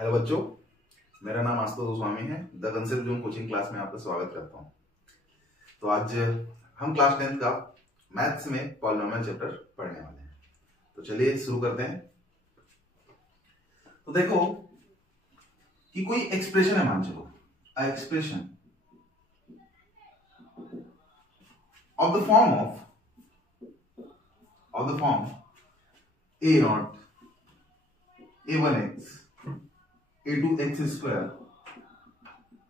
Hello बच्चों, मेरा नाम आशुतोष गोस्वामी है। The concept zone coaching class में आपका स्वागत करता हूं। तो आज हम क्लास 10th का मैथ्स में पॉलिनोमियल चैप्टर पढ़ने वाले हैं। तो चलिए शुरू करते हैं। तो देखो कि कोई एक्सप्रेशन है, मान चलो अ expression of the form a naught a1x a2x square,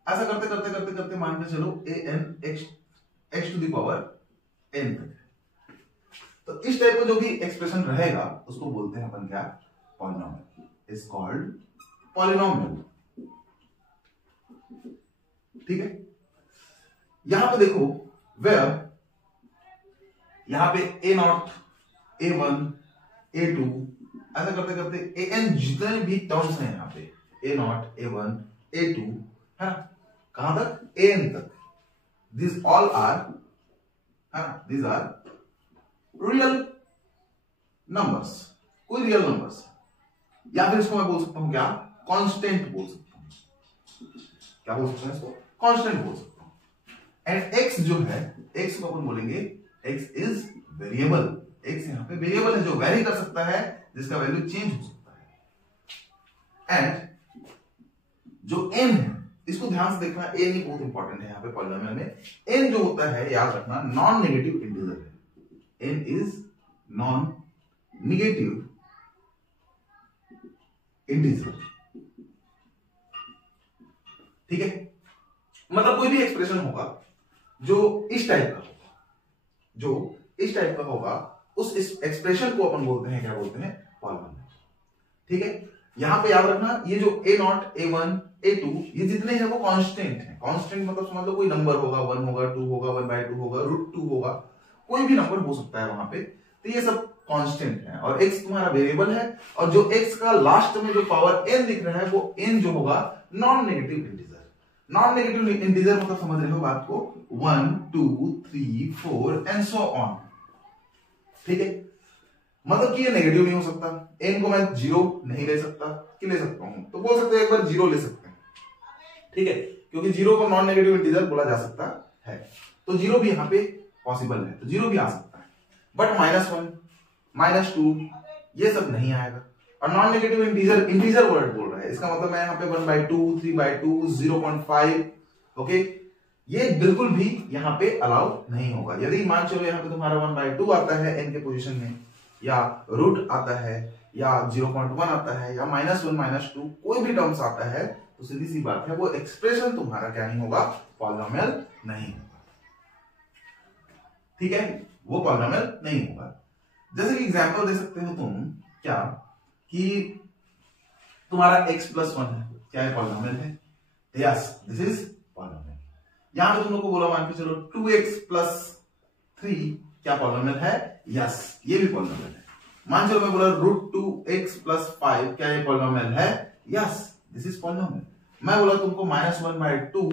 ऐसा करते करते करते करते मान के चलो an x to the power n तक। तो इस टाइप का जो भी एक्सप्रेशन रहेगा उसको बोलते हैं अपन क्या? पॉलिनोमियल। Is called polynomial. ठीक है। यहां पे देखो वेयर यहां पे a नॉट a1 a2 ऐसा करते करते an जितने भी टर्म्स हैं यहां पे a नॉट a1 a2 है, कहां तक? an तक। This all are these are real numbers, कोई रियल नंबर्स, या फिर इसको मैं बोल सकता हूं क्या? कांस्टेंट बोल सकता हूं। क्या बोल सकते हैं इसको? कांस्टेंट बोल सकता हूं। एंड x जो है, x को अपन बोलेंगे x इज वेरिएबल। x यहां पे वेरिएबल है जो वेरी कर सकता है, जिसका वैल्यू चेंज हो सकता है। एंड जो n है इसको ध्यान से देखना, n ही बहुत इंपॉर्टेंट है यहां पे पॉलिनोमियल में। n जो होता है याद रखना नॉन नेगेटिव इंटीजर है। n is non negative integer. ठीक है। मतलब कोई भी एक्सप्रेशन होगा जो इस टाइप का होगा, उस एक्सप्रेशन को अपन बोलते हैं, क्या बोलते हैं? पॉलिनोमियल। ठीक है। यहां पे याद रखना ये जो a नॉट a1 a2 ये जितने हैं वो कांस्टेंट हैं। कांस्टेंट मतलब समझ लो कोई नंबर होगा, 1 होगा, 2 होगा, 1/2 होगा, √2 होगा, कोई भी नंबर हो सकता है वहां पे। तो ये सब कांस्टेंट है और x तुम्हारा वेरिएबल है। और जो x का लास्ट में जो पावर n दिख रहा है वो n जो होगा non negative integer. Non negative integer मतलब समझ रहे हो बात को? 1 2 3 4 एंड सो ऑन। ठीक है। मतलब कि ये नेगेटिव नहीं हो सकता। n को मैं 0 नहीं ले सकता, कि ले सकता हूं? तो बोल सकते हैं एक बार 0 ले सकते हैं। ठीक है, क्योंकि 0 को नॉन नेगेटिव इंटीजर बोला जा सकता है। तो 0 भी यहां पे पॉसिबल है, तो 0 भी आ सकता है। बट -1 -2 ये सब नहीं आएगा। और नॉन नेगेटिव इंटीजर वर्ड बोल रहा है, इसका मतलब मैं यहां पे 1/2 3/2 0.5 ओके, ये बिल्कुल भी यहां पे अलाउ नहीं होगा। यदि मान चलो यहां पे तुम्हारा 1/2 आता है n के पोजीशन में, या रूट आता है, या 0.1 आता है, या -1 -2 कोई भी टर्म्स आता है, तो सीधी सी बात है वो एक्सप्रेशन तुम्हारा क्या नहीं होगा? पॉलिनोमियल नहीं होगा। ठीक है, वो पॉलिनोमियल नहीं होगा। जैसे कि एग्जांपल दे सकते हो तुम क्या कि तुम्हारा x+1 है, क्या है? पॉलिनोमियल है। Yes, this is polynomial. यहां पे तुम लोग को बोला मान के चलो 2x+3 क्या पॉलिनोमियल है? यस, ये भी पॉलिनोमियल है। मान चलो मैं बोला √2x+5 क्या ये पॉलिनोमियल है? Yes, this is polynomial. मैं बोला तुमको -1/2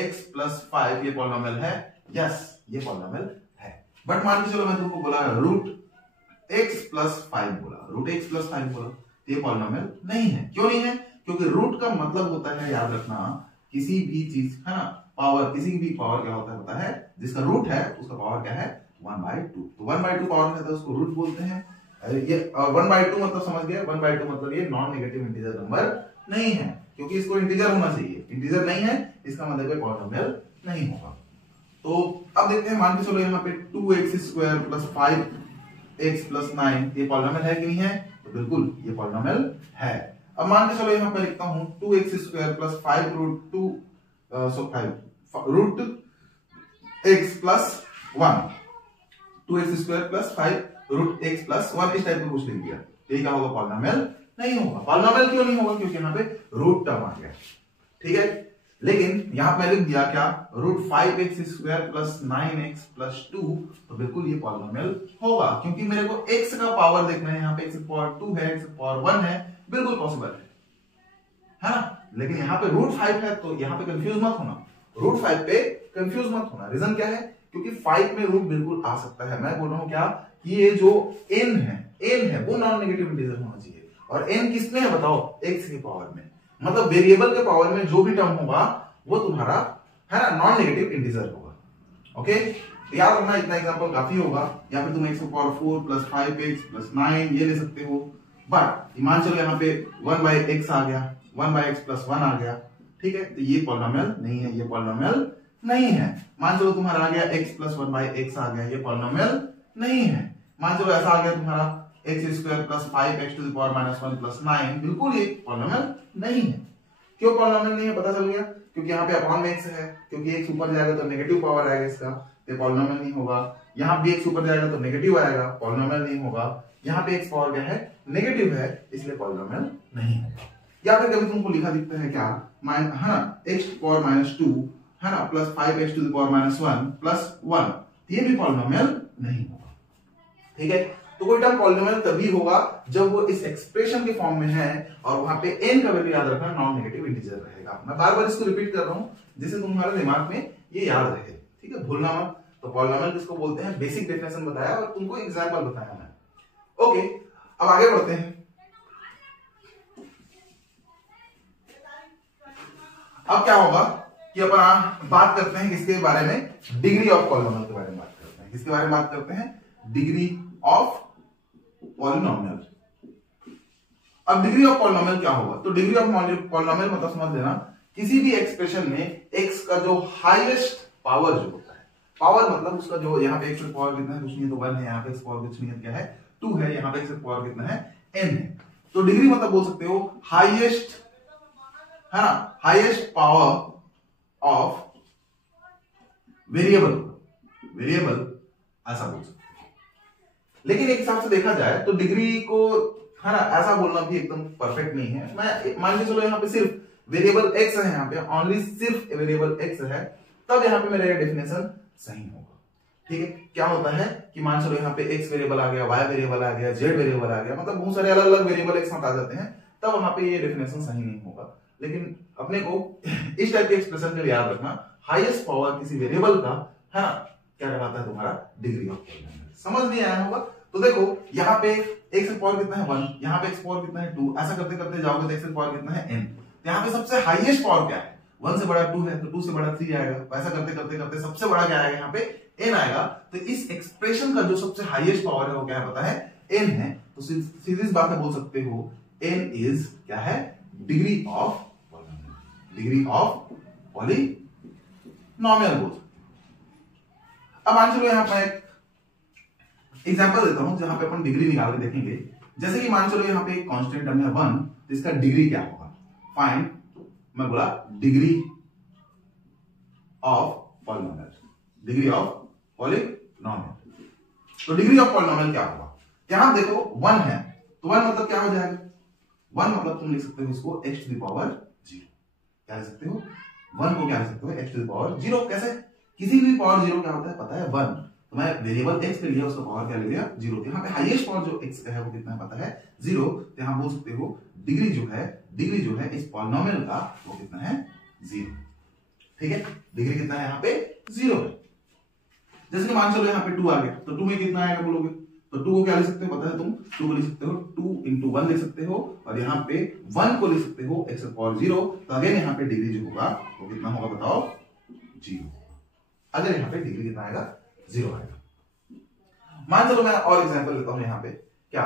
x+5 ये पॉलिनोमियल है। यस, ये पॉलिनोमियल है। बट मान के चलो मैं तुमको बोला √x+5 बोला, ये पॉलिनोमियल नहीं है। क्यों नहीं है? क्योंकि रूट का मतलब होता है, याद रखना, किसी भी चीज है ना, पावर, किसी भी पावर क्या होता है जिसका रूट है उसका पावर क्या है? 1/2। तो 1/2 पावर में रहता है उसको रूट बोलते हैं। ये 1/2 मतलब समझ गए? 1/2 मतलब ये नॉन नेगेटिव इंटीजर नंबर नहीं है, क्योंकि इसको इंटीजर होना चाहिए। इंटीजर नहीं है, इसका मतलब कोई पॉलिनोमियल नहीं होगा। तो अब देखते हैं, मान के चलो यहाँ पे 2x² + 5x+9 ये पॉलिनोमियल है कि नहीं है? तो बिल्कुल ये पॉलिनोमियल है। अब मान के चलो यहाँ पे लिखता हूं 2x² + 5 √2 √x+1 2x² + 5 √x+1 इस टाइप का कुछ लिख दिया, ये क्या होगा? पॉलिनोमियल नहीं होगा। पॉलिनोमियल क्यों नहीं होगा? क्योंकि यहाँ पे रूट टर्म आ गया। ठीक है, लेकिन यहां पे लिख दिया क्या? √5x² + 9x+2, तो बिल्कुल ये पॉलिनोमियल होगा, क्योंकि मेरे को x का पावर देखना है। यहाँ पे x की पावर 2 है, x की पावर 1 है, बिल्कुल पॉसिबल है ना? लेकिन यहाँ पे √5 है, तो यहाँ पे कंफ्यूज मत होना। √5 पे कंफ्यूज मत होना। रीजन क्या है? क्योंकि 5 में रूट बिल्कुल आ सकता है। मैं बोल रहा हूं क्या कि ये जो n है वो नॉन नेगेटिव इंटीजर होना चाहिए। और n किसमें है बताओ? x की पावर में। मतलब वेरिएबल के पावर में जो भी टर्म होगा वो तुम्हारा है ना नॉन नेगेटिव इंटीजर होगा। ओके, तो याद रखना इतना एग्जांपल काफी होगा। या फिर तुम x power 4 plus 5x plus 9 ये ले सकते हो। बट मान चलो यहाँ पे 1/x आ गया, 1/x प्लस 1 आ गया, ठीक है, तो ये पॉलिनोमियल नहीं है, ये पॉलिनोमियल नहीं है। मान चलो तुम्हारा आ गया x प्लस 1/x आ गया, ये पॉलिनोमियल नहीं है। मान चलो ऐसा आ गया तुम्हारा x square plus 5x to the power minus 1 plus 9, बिल्कुल ये पॉलिनोमियल नहीं है। क्यों पॉलिनोमियल नहीं है पता चल गया? क्योंकि यहाँ पे अपॉन में x है, क्योंकि x ऊपर जाएगा तो नेगेटिव पावर आएगा इसका, तो पॉलिनोमियल नहीं होगा। यहाँ भी x ऊपर जाएगा तो नेगेटिव आएगा, पॉलिनोमियल नहीं होगा। यहाँ पे x पावर क्या है? नेगेटिव है, इसलिए पॉलिनोमियल नहीं होगा। या फिर कभी तुमको लिखा दिखता है क्या है ना x पावर माइनस 2 है ना plus 5x to the power minus 1 plus 1, ये भी पॉलिनोमियल नहीं होगा। ठीक है, तो कोई टर्म पॉलिनोमियल तभी होगा जब वो इस एक्सप्रेशन के फॉर्म में है और वहां पे n का वैल्यू याद रखना नॉन नेगेटिव इंटीजर रहेगा। मैं बार बार इसको रिपीट कर रहा हूं जिससे तुम्हारे दिमाग में ये याद रहे, ठीक है, भूलना मत। तो पॉलिनोमियल किसको बोलते हैं, बेसिक डेफिनेशन बताया और तुमको एग्जांपल बताया मैं। ओके, अब आगे बढ़ते हैं। अब क्या होगा कि अपन बात करते हैं किसके बारे में, डिग्री ऑफ पॉलिनोमियल के बारे में बात करते हैं। किसके बारे में बात करते हैं? Degree of polynomial. अब डिग्री ऑफ पॉलिनोमियल क्या होगा? तो डिग्री ऑफ पॉलिनोमियल मतलब समझ लेना किसी भी एक्सप्रेशन में x का जो हाईएस्ट पावर जो होता है, पावर मतलब उसका जो यहाँ पे x का पावर कितना है, कुछ नहीं है तो 1 है, यहाँ पे x पावर कुछ नहीं है, क्या है 2 है, यहाँ पे x का पावर कितना है n है। तो डिग्री मतलब बोल सकते हो हाईएस्ट, है ना, highest power of variable, variable ऐसा बोल सकते हो। लेकिन एक हिसाब से देखा जाए तो डिग्री को है ना ऐसा बोलना भी एकदम परफेक्ट नहीं है। मैं मान के चलो यहाँ पे सिर्फ वेरिएबल x है, यहाँ पे ओनली सिर्फ वेरिएबल x है, तब यहाँ पे मेरा डेफिनेशन सही होगा। ठीक है, क्या होता है कि मान चलो यहाँ पे x वेरिएबल आ गया, y वेरिएबल आ गया, z वेरिएबल आ गया, मतलब बहुत सारे अलग अलग वेरिएबल एक साथ आ जाते हैं, तब वहां पे ये डेफिनेशन सही नहीं होगा। लेकिन अपने को इस टाइप के एक्सप्रेशन में याद रखना हाईएस्ट पावर किसी वेरिएबल का है ना क्या कहलाता है तुम्हारा डिग्री ऑफ पॉलिनोमियल। समझ नहीं आया होगा? तो देखो यहाँ पे x का पावर कितना है 1, यहाँ पे x पावर कितना है 2, ऐसा करते करते जाओगे तो x का पावर कितना है n। तो यहाँ पे सबसे हाईएस्ट पावर क्या है? 1 से बड़ा 2 है तो 2 से बड़ा 3 आएगा, ऐसा करते करते करते सबसे बड़ा क्या आएगा यहाँ पे n आएगा। तो इस एक्सप्रेशन का जो सबसे हाईएस्ट पावर है वो क्या है पता है? n है। तो सीधी बात है बोल सकते हो n इज क्या है? Degree of polynomial, degree of polynomial बोल सकते। अब मान चलो यहाँ पर एग्जांपल देता हूं जहां पे अपन डिग्री निकाल के देखेंगे। जैसे कि मान चलो यहाँ पे एक कांस्टेंट टर्म है 1, तो इसका डिग्री क्या होगा? फाइंड, मैं बोला degree of polynomial, degree of polynomial. तो डिग्री ऑफ पॉलिनोमियल क्या होगा? यहां देखो 1 है, तो 1 मतलब क्या हो जाएगा? 1 मतलब तुम लिख सकते हो इसको x टू द पावर 0। क्या लिख सकते हो? 1 को क्या लिख सकते हो? x to the power 0। कैसे? किसी भी पावर 0 क्या होता है पता है? 1। तो मैं वेरिएबल x ले लिया, उसका पावर क्या ले लिया? 0। यहाँ पे हाईएस्ट पावर जो x का है वो कितना है पता है? 0। तो यहाँ बोल सकते हो डिग्री जो है इस पॉलिनोमियल का वो कितना है? 0। ठीक है, डिग्री कितना है यहाँ पे? 0 है। जैसे कि मान चलो यहाँ पे 2 आ गया, तो 2 में कितना आएगा बोलोगे? तो 2 को क्या लिख सकते हो पता है तुम? 2 को लिख सकते हो 2 into 1 लिख सकते हो, और यहाँ पे 1 को लिख सकते हो x पावर 0। तो अगेन यहाँ पे डिग्री जो होगा वो कितना होगा बताओ? 0। अगर यहाँ पे डिग्री कितना आएगा? 0 आएगा। मान चलो मैं और एग्जांपल लेता हूं यहाँ पे, क्या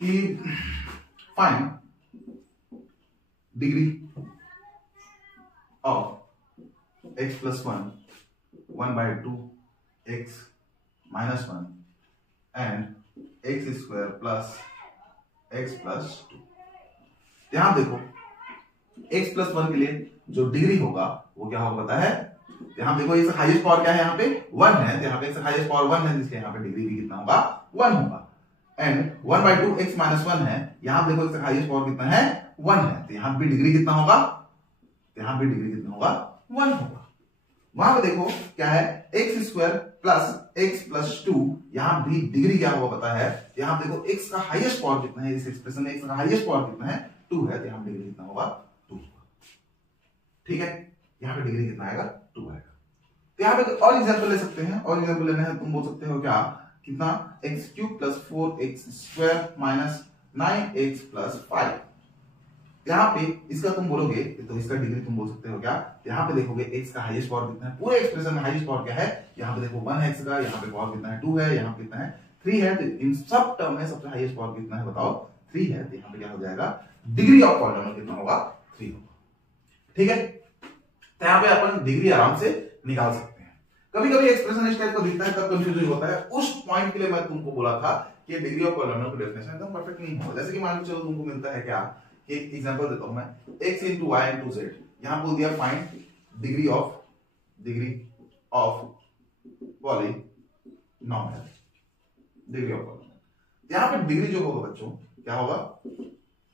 कि find degree of x plus 1, 1/2 x minus 1 and x square plus x plus 2। ध्यान देखो x प्लस 1 के लिए जो डिग्री होगा वो क्या होगा पता है? यहाँ देखो इसका हाईएस्ट पावर क्या है? यहाँ पे 1 है, तो यहाँ पे इसका हाईएस्ट पावर 1 है, जिसके यहाँ पे डिग्री भी कितना होगा? 1 होगा। एंड 1/2 x माइनस 1 है, यहाँ देखो इसका हाईएस्ट पावर कितना है? 1 है, तो यहाँ पे डिग्री कितना होगा? यहाँ पे डिग्री कितना होगा? 1 होगा। वहां पे देखो क्या है? x square plus x plus 2, यहाँ भी डिग्री क्या होगा पता है? यहाँ देखो x का हाईएस्ट पावर कितना है? इस एक्सप्रेशन में x का हाईएस्ट पावर कितना है? 2 है, तो यहाँ डिग्री कितना होगा? 2 होगा। ठीक है, यहाँ पे डिग्री कितना आएगा? 2 आएगा। तो यहाँ पे और एग्जांपल ले सकते हैं, और एग्जांपल लेना है तुम बोल सकते हो क्या? कितना? x³ plus 4x square minus 9x plus 5। यहाँ पे इसका तुम बोलोगे तो इसका डिग्री तुम बोल सकते हो क्या, यहाँ पे देखोगे x का हाईएस्ट पावर कितना है, पूरे एक्सप्रेशन में हाईएस्ट पावर क्या है, यहाँ पे देखो 1x का, यहाँ पे पावर कितना है 2 है, यहाँ पे कितना है 3 है, तो इन सब टर्म में सबसे हाईएस्ट पावर कितना है बताओ 3 है, तो यहाँ पे क्या हो जाएगा डिग्री ऑफ पॉलिनोमियल कितना होगा 3 होगा। ठीक है, तो यहाँ पे अपन डिग्री आराम से निकाल सकते हैं। कभी कभी एक्सप्रेशन इस टाइप का दिखता है तब कंफ्यूजन होता है, उस पॉइंट के लिए मैं तुमको बोला था कि डिग्री ऑफ पॉलिनोमियल का डेफिनेशन एकदम परफेक्ट नहीं होगा। जैसे कि मान लो चलो तुमको मिलता है क्या, एक एग्जांपल देता हूं मैं, x into y into z, यहां बोल दिया find degree of polynomial, degree of polynomial. यहां पे डिग्री जो होगा बच्चों क्या होगा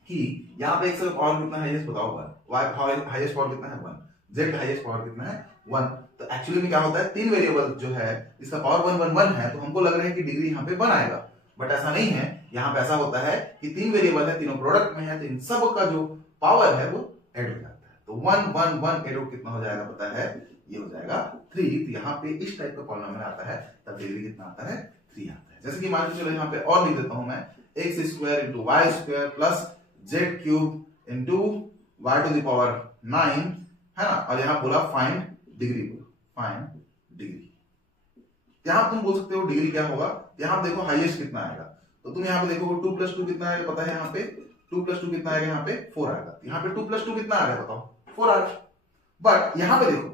कि यहां पे x का पावर कितना है हाईएस्ट बताओ, 1, y हाईएस्ट पावर कितना है 1, z हाईएस्ट पावर कितना है 1। तो एक्चुअली में क्या होता है, तीन वेरिएबल जो है इसका पावर 1 1 1 है, तो हमको लग रहा है कि डिग्री यहां पे 1 आएगा, बट ऐसा नहीं है। यहां पे ऐसा होता है कि तीन वेरिएबल है, तीनों प्रोडक्ट में है, तो इन सब का जो पावर है वो ऐड हो जाता है, तो 1 1 1 ऐड आउट कितना हो जाएगा पता है, ये हो जाएगा 3। तो यहाँ पे इस टाइप का पॉलिनोमियल आता है तब डिग्री कितना आता है 3 आता है। जैसे कि मान लो चलो यहाँ पे और लिख देता हूं मैं, x square into y square plus z cube into y to the power 9 है ना, और यहाँ बोला फाइंड डिग्री, फाइंड डिग्री। यहां तुम बोल सकते हो डिग्री क्या होगा, यहां देखो हाईएस्ट कितना आएगा, तो तुम यहां पे देखो 2 + 2 कितना आएगा पता है, यहाँ पे 2 + 2 कितना आएगा, यहाँ पे 4 आएगा, यहाँ पे 2 + 2 कितना आ रहा है बताओ 4 आ रहा है। बट यहाँ पे देखो,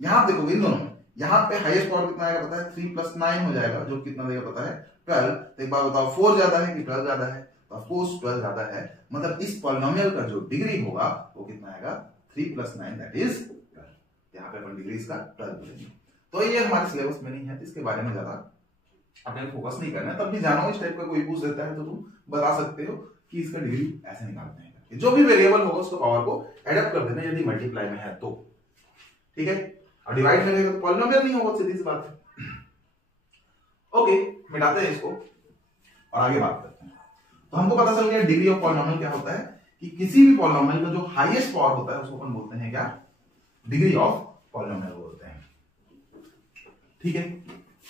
यहाँ देखो इन दोनों में, यहाँ पे हाईएस्ट पावर कितना आएगा पता है 3 + 9 हो जाएगा, जो कितना देगा पता है 12। तो एक बार बताओ 4 ज्यादा है कि 12 ज्यादा है, तो ऑफ कोर्स 12 ज्यादा है, मतलब इस पॉलिनोमियल का जो डिग्री होगा वो कितना आएगा 3 + 9 दैट इज 12। यहाँ पे अपन डिग्री इसका 12 बोलेंगे। तो ये हमारे सिलेबस में नहीं है, इसके बारे में ज्यादा अपने फोकस नहीं करना है, तब भी जानो इस टाइप का कोई पूछ देता है तो तुम बता सकते हो कि इसका डिग्री ऐसे निकालते हैं, जो भी वेरिएबल होगा उसको पावर को एडअप कर देना यदि मल्टीप्लाई में है तो, ठीक है। और डिवाइड में रहेगा तो पॉलिनोमियल नहीं होगा, सीधी सी बात है। ओके, मिटाते हैं इसको और आगे बात करते हैं। तो हमको पता चल गया डिग्री ऑफ पॉलिनोमियल क्या होता है कि किसी भी पॉलिनोमियल का जो हाईएस्ट पावर होता है उसको अपन बोलते हैं क्या, डिग्री ऑफ पॉलिनोमियल बोलते हैं, ठीक है।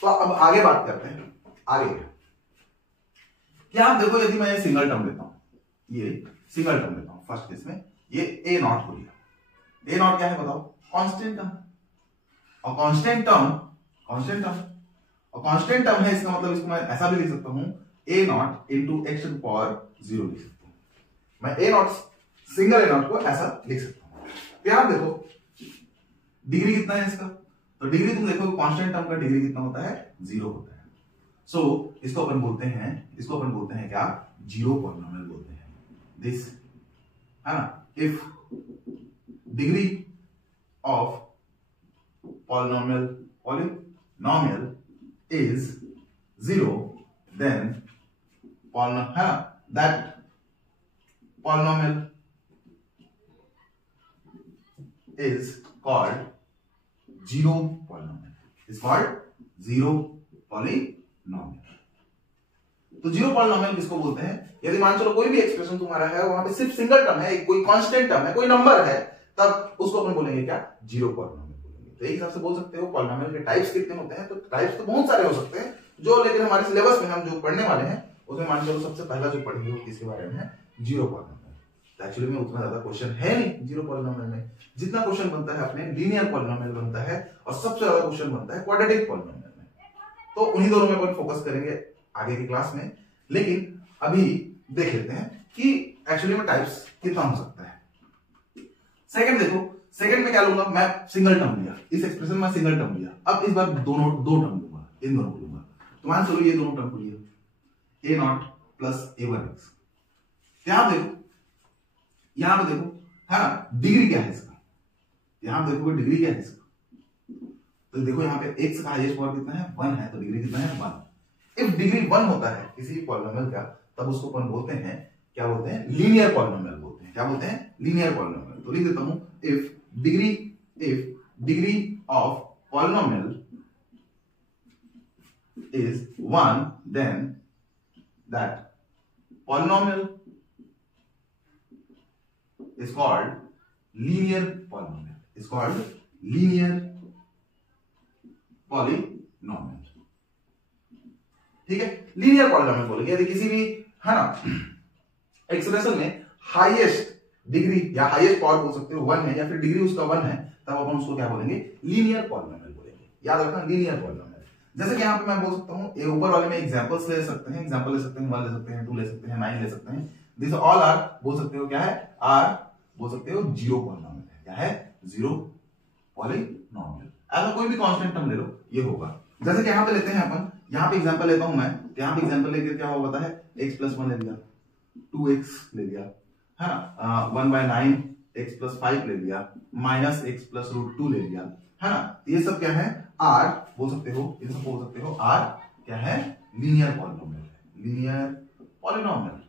तो अब आगे बात करते हैं, आगे क्या आप देखो, यदि मैं सिंगल टर्म लेता हूं, ये सिंगल टर्म लेता हूं फर्स्ट केस में, ये a नॉट हो गया, a नॉट क्या है बताओ, कांस्टेंट टर्म, और कांस्टेंट टर्म है, इसका मतलब इसको मैं ऐसा भी लिख सकता हूं a naught into x to power 0 लिख सकता हूं, मैं a naught single a naught को ऐसा लिख सकता हूं। तो यहां देखो डिग्री कितना है इसका, तो डिग्री तुम देखो कांस्टेंट टर्म का डिग्री कितना होता है 0 होता है। सो इसको अपन बोलते हैं क्या, जीरो पॉलिनोमियल बोलते हैं दिस, है ना। If degree of polynomial is 0 then that polynomial is called zero polynomial, is called zero polynomial। तो जीरो पॉलिनोमियल किसको बोलते हैं, यदि मान चलो कोई भी एक्सप्रेशन तुम्हारा है वहां पे सिर्फ सिंगल टर्म है, कोई कांस्टेंट टर्म है, कोई नंबर है, तब उसको अपन बोलेंगे क्या, जीरो पॉलिनोमियल बोलेंगे। तो एक हिसाब से बोल सकते हो पॉलिनोमियल के टाइप्स कितने होते हैं, तो टाइप्स तो बहुत सारे हो सकते हैं, जो लेकिन हमारे सिलेबस में हम जो पढ़ने वाले हैं उसमें मान चलो सबसे पहला जो पढ़ेंगे वो किसके बारे में है, जीरो पॉलिनोमियल। एक्चुअली में उतना ज्यादा क्वेश्चन है नहीं जीरो पॉलिनोमियल में, जितना क्वेश्चन बनता है अपने लीनियर पॉलिनोमियल बनता है, और सबसे ज्यादा क्वेश्चन बनता है क्वाड्रेटिक पॉलिनोमियल में। तो उन्हीं दोनों में अपन फोकस करेंगे आगे की क्लास में, लेकिन अभी देख लेते हैं कि एक्चुअली में टाइप्स कितना हो सकता है। सेकंड देखो, सेकंड में क्या लूंगा मैं, सिंगल टर्म लिया, इस एक्सप्रेशन में सिंगल टर्म लिया, अब इस बार दो टर्म लूंगा, इन दोनों को लूंगा, तो मान चलो ये दोनों टर्म को लिया, a नॉट प्लस a1x। यहां पे देखो है ना, डिग्री क्या है इसका, यहां देखोगे डिग्री क्या है इसका, तो देखो यहाँ पे x का हाईएस्ट पावर कितना है 1 है, तो डिग्री कितना है 1। इफ डिग्री 1 होता है किसी भी पॉलिनोमियल का, तब उसको अपन बोलते हैं क्या बोलते हैं, लीनियर पॉलिनोमियल बोलते हैं। क्या बोलते हैं, लीनियर पॉलिनोमियल। तो लिख देता हूं, if degree of polynomial is 1 then that polynomial is called linear polynomial, is called linear polynomial, ठीक है। लीनियर पॉलिनोमियल बोलेंगे यदि किसी भी है ना एक्सप्रेशन में हाईएस्ट डिग्री या हाईएस्ट पावर बोल सकते हो 1 है या फिर डिग्री उसका 1 है, तब अपन उसको क्या बोलेंगे, लीनियर पॉलिनोमियल बोलेंगे। याद रखना, लीनियर पॉलिनोमियल। जैसे कि यहाँ पे मैं बोल सकता हूँ, ये ऊपर वाले में एग्जांपल्स ले सकते हैं, एग्जांपल ले सकते हैं 1 ले सकते हैं, 2 ले सकते हैं, 9 ले सकते हैं। दिस ऑल आर बोल सकते हो क्या है, आर बोल सकते हो जीरो पॉलिनोमियल है। क्या है, जीरो पॉलिनोमियल। ऐसा कोई भी कांस्टेंट टर्म ले लो, ये होगा। जैसे कि यहाँ पे लेते हैं अपन, यहाँ पे एग्जांपल लेता हूं मैं, तो यहाँ पे एग्जांपल लेकर क्या होगा पता है, x + 1 ले लिया, 2x ले लिया, है ना, 1/9 x + 5 ले लिया, -x + √2 ले लिया, है ना। ये सब क्या है, r बोल सकते हो, ये सब बोल सकते हो r क्या है, लीनियर पॉलिनोमियल है, लीनियर पॉलिनोमियल।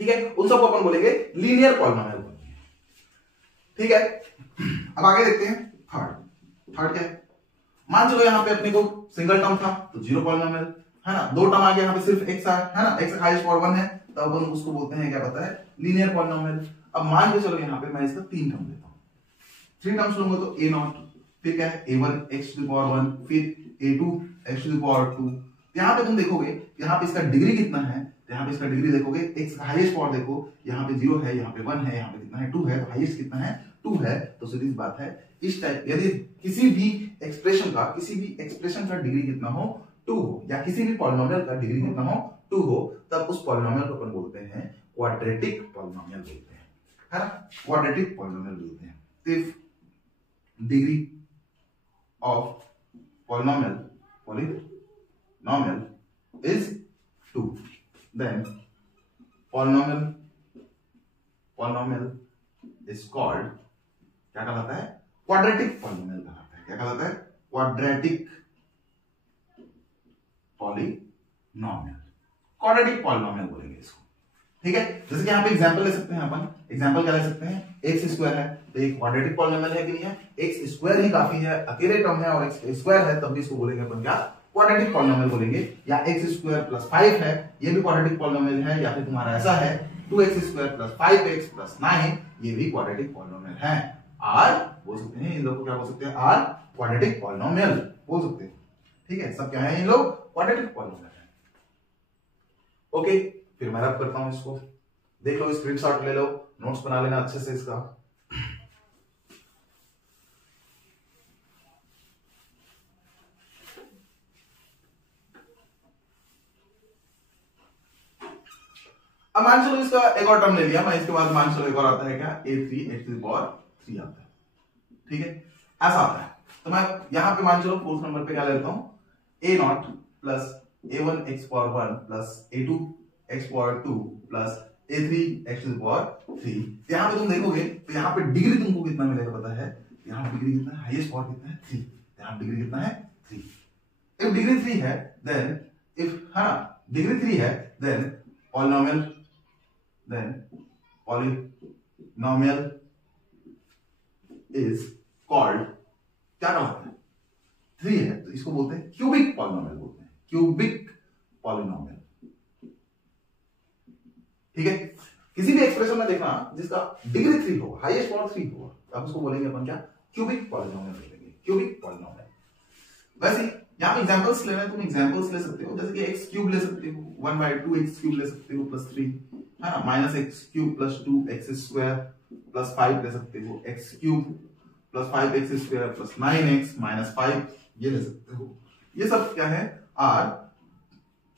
ठीक है, उन सबको अपन बोलेंगे लीनियर पॉलिनोमियल बोलेंगे। ठीक है, अब आगे देखते हैं थर्ड। थर्ड क्या है, मान चलो यहाँ पे अपने को सिंगल टर्म था तो जीरो पॉलिनोमियल, है ना। दो टर्म आ गया, यहाँ पे सिर्फ x है ना, x हाईएस्ट पावर 1 है, तो अपन उसको बोलते हैं क्या पता है, लीनियर पॉलिनोमियल। अब मान के चलो यहाँ पे मैं इसका 3 टर्म लेता हूँ, 3 टर्म्स लूंगा तो a0, फिर क्या है a1 x⁴1, फिर a2 x⁴2। यहाँ पे तुम देखोगे यहाँ पे इसका डिग्री कितना है, तो यहाँ पे इसका डिग्री देखोगे, x का हाईएस्ट पावर देखो, यहाँ पे 0 है, यहाँ पे 1 है, यहाँ पे कितना है 2 है, तो हाईएस्ट कितना है 2 है। तो सीधी बात है, इस टाइप यदि किसी भी एक्सप्रेशन का डिग्री कितना हो 2 हो, या किसी भी पॉलिनोमियल का डिग्री कितना हो 2 हो, तब उस पॉलिनोमियल को अपन बोलते हैं क्वाड्रेटिक पॉलिनोमियल बोलते हैं, है ना, क्वाड्रेटिक पॉलिनोमियल बोलते हैं। If degree of polynomial is 2, then polynomial is called, क्या कहलाता है, क्वाड्रेटिक पॉलिनोमियल कहलाता है। क्या कहलाता है, क्वाड्रेटिक पॉलिनोमियल, क्वाड्रेटिक पॉलिनोमियल बोलेंगे इसको। ठीक है, जैसे कि यहाँ पे एग्जांपल ले सकते हैं अपन, एग्जांपल क्या ले सकते हैं, x² है तो एक क्वाड्रेटिक पॉलिनोमियल है कि नहीं है, x² ही काफी है, अकेले टर्म है और x² है, तब भी इसको बोलेंगे अपन क्या, क्वाड्रेटिक पॉलिनोमियल बोलेंगे। या x² + 5 है, ये भी क्वाड्रेटिक पॉलिनोमियल है, या फिर तुम्हारा ऐसा है 2x² + 5x + 9, ये भी क्वाड्रेटिक पॉलिनोमियल है। r बोल सकते हैं इन लोग को, क्या बोल सकते हैं, r क्वाड्रेटिक पॉलिनोमियल बोल सकते हैं। ठीक है, सब क्या है, इन लोग क्वाड्रेटिक पॉलिनोमियल है। ओके, फिर मैं रब करता हूं इसको, देख लो, स्क्रीनशॉट ले लो, नोट्स बना लेना अच्छे से इसका। अब मान चलो इसका एक और टर्म ले लिया मैं, इसके बाद मान चलो एक और आता है क्या, a3 x⁴3 आता है। ठीक है, ऐसा आता है, तो मैं यहां पे मान चलो 4th नंबर पे क्या लेता हूं, a0 + a1 x⁴1 + a2 x⁴2 + a3 x⁴3। यहां पे तुम देखोगे तो यहां पे डिग्री तुमको कितना मिलेगा पता है, यहां डिग्री कितना है, हाईएस्ट पावर कितना है 3, यहां डिग्री कितना है 3। इफ डिग्री 3 है देन, इफ हाँ डिग्री 3 है देन पॉलिनोमियल इज कॉल्ड, क्या कहलाता है, 3 है तो इसको बोलते हैं क्यूबिक पॉलिनोमियल बोलते हैं, क्यूबिक पॉलिनोमियल। ठीक है, किसी भी एक्सप्रेशन में देखना जिसका डिग्री 3 हो, हाईएस्ट पावर 3 हो, अब उसको बोलेंगे अपन क्या, क्यूबिक पॉलिनोमियल बोलेंगे, क्यूबिक पॉलिनोमियल। वैसे यहाँ पे एग्जांपल्स लेना है, तुम एग्जांपल्स ले सकते हो, जैसे कि x³ ले सकते हो, 1/2x³ ले सकते हो +3, है ना, -x³ + 2x² + 5 ले सकते हो, x³ + 5x² + 9x -5 ये ले सकते हो। ये सब क्या है, आर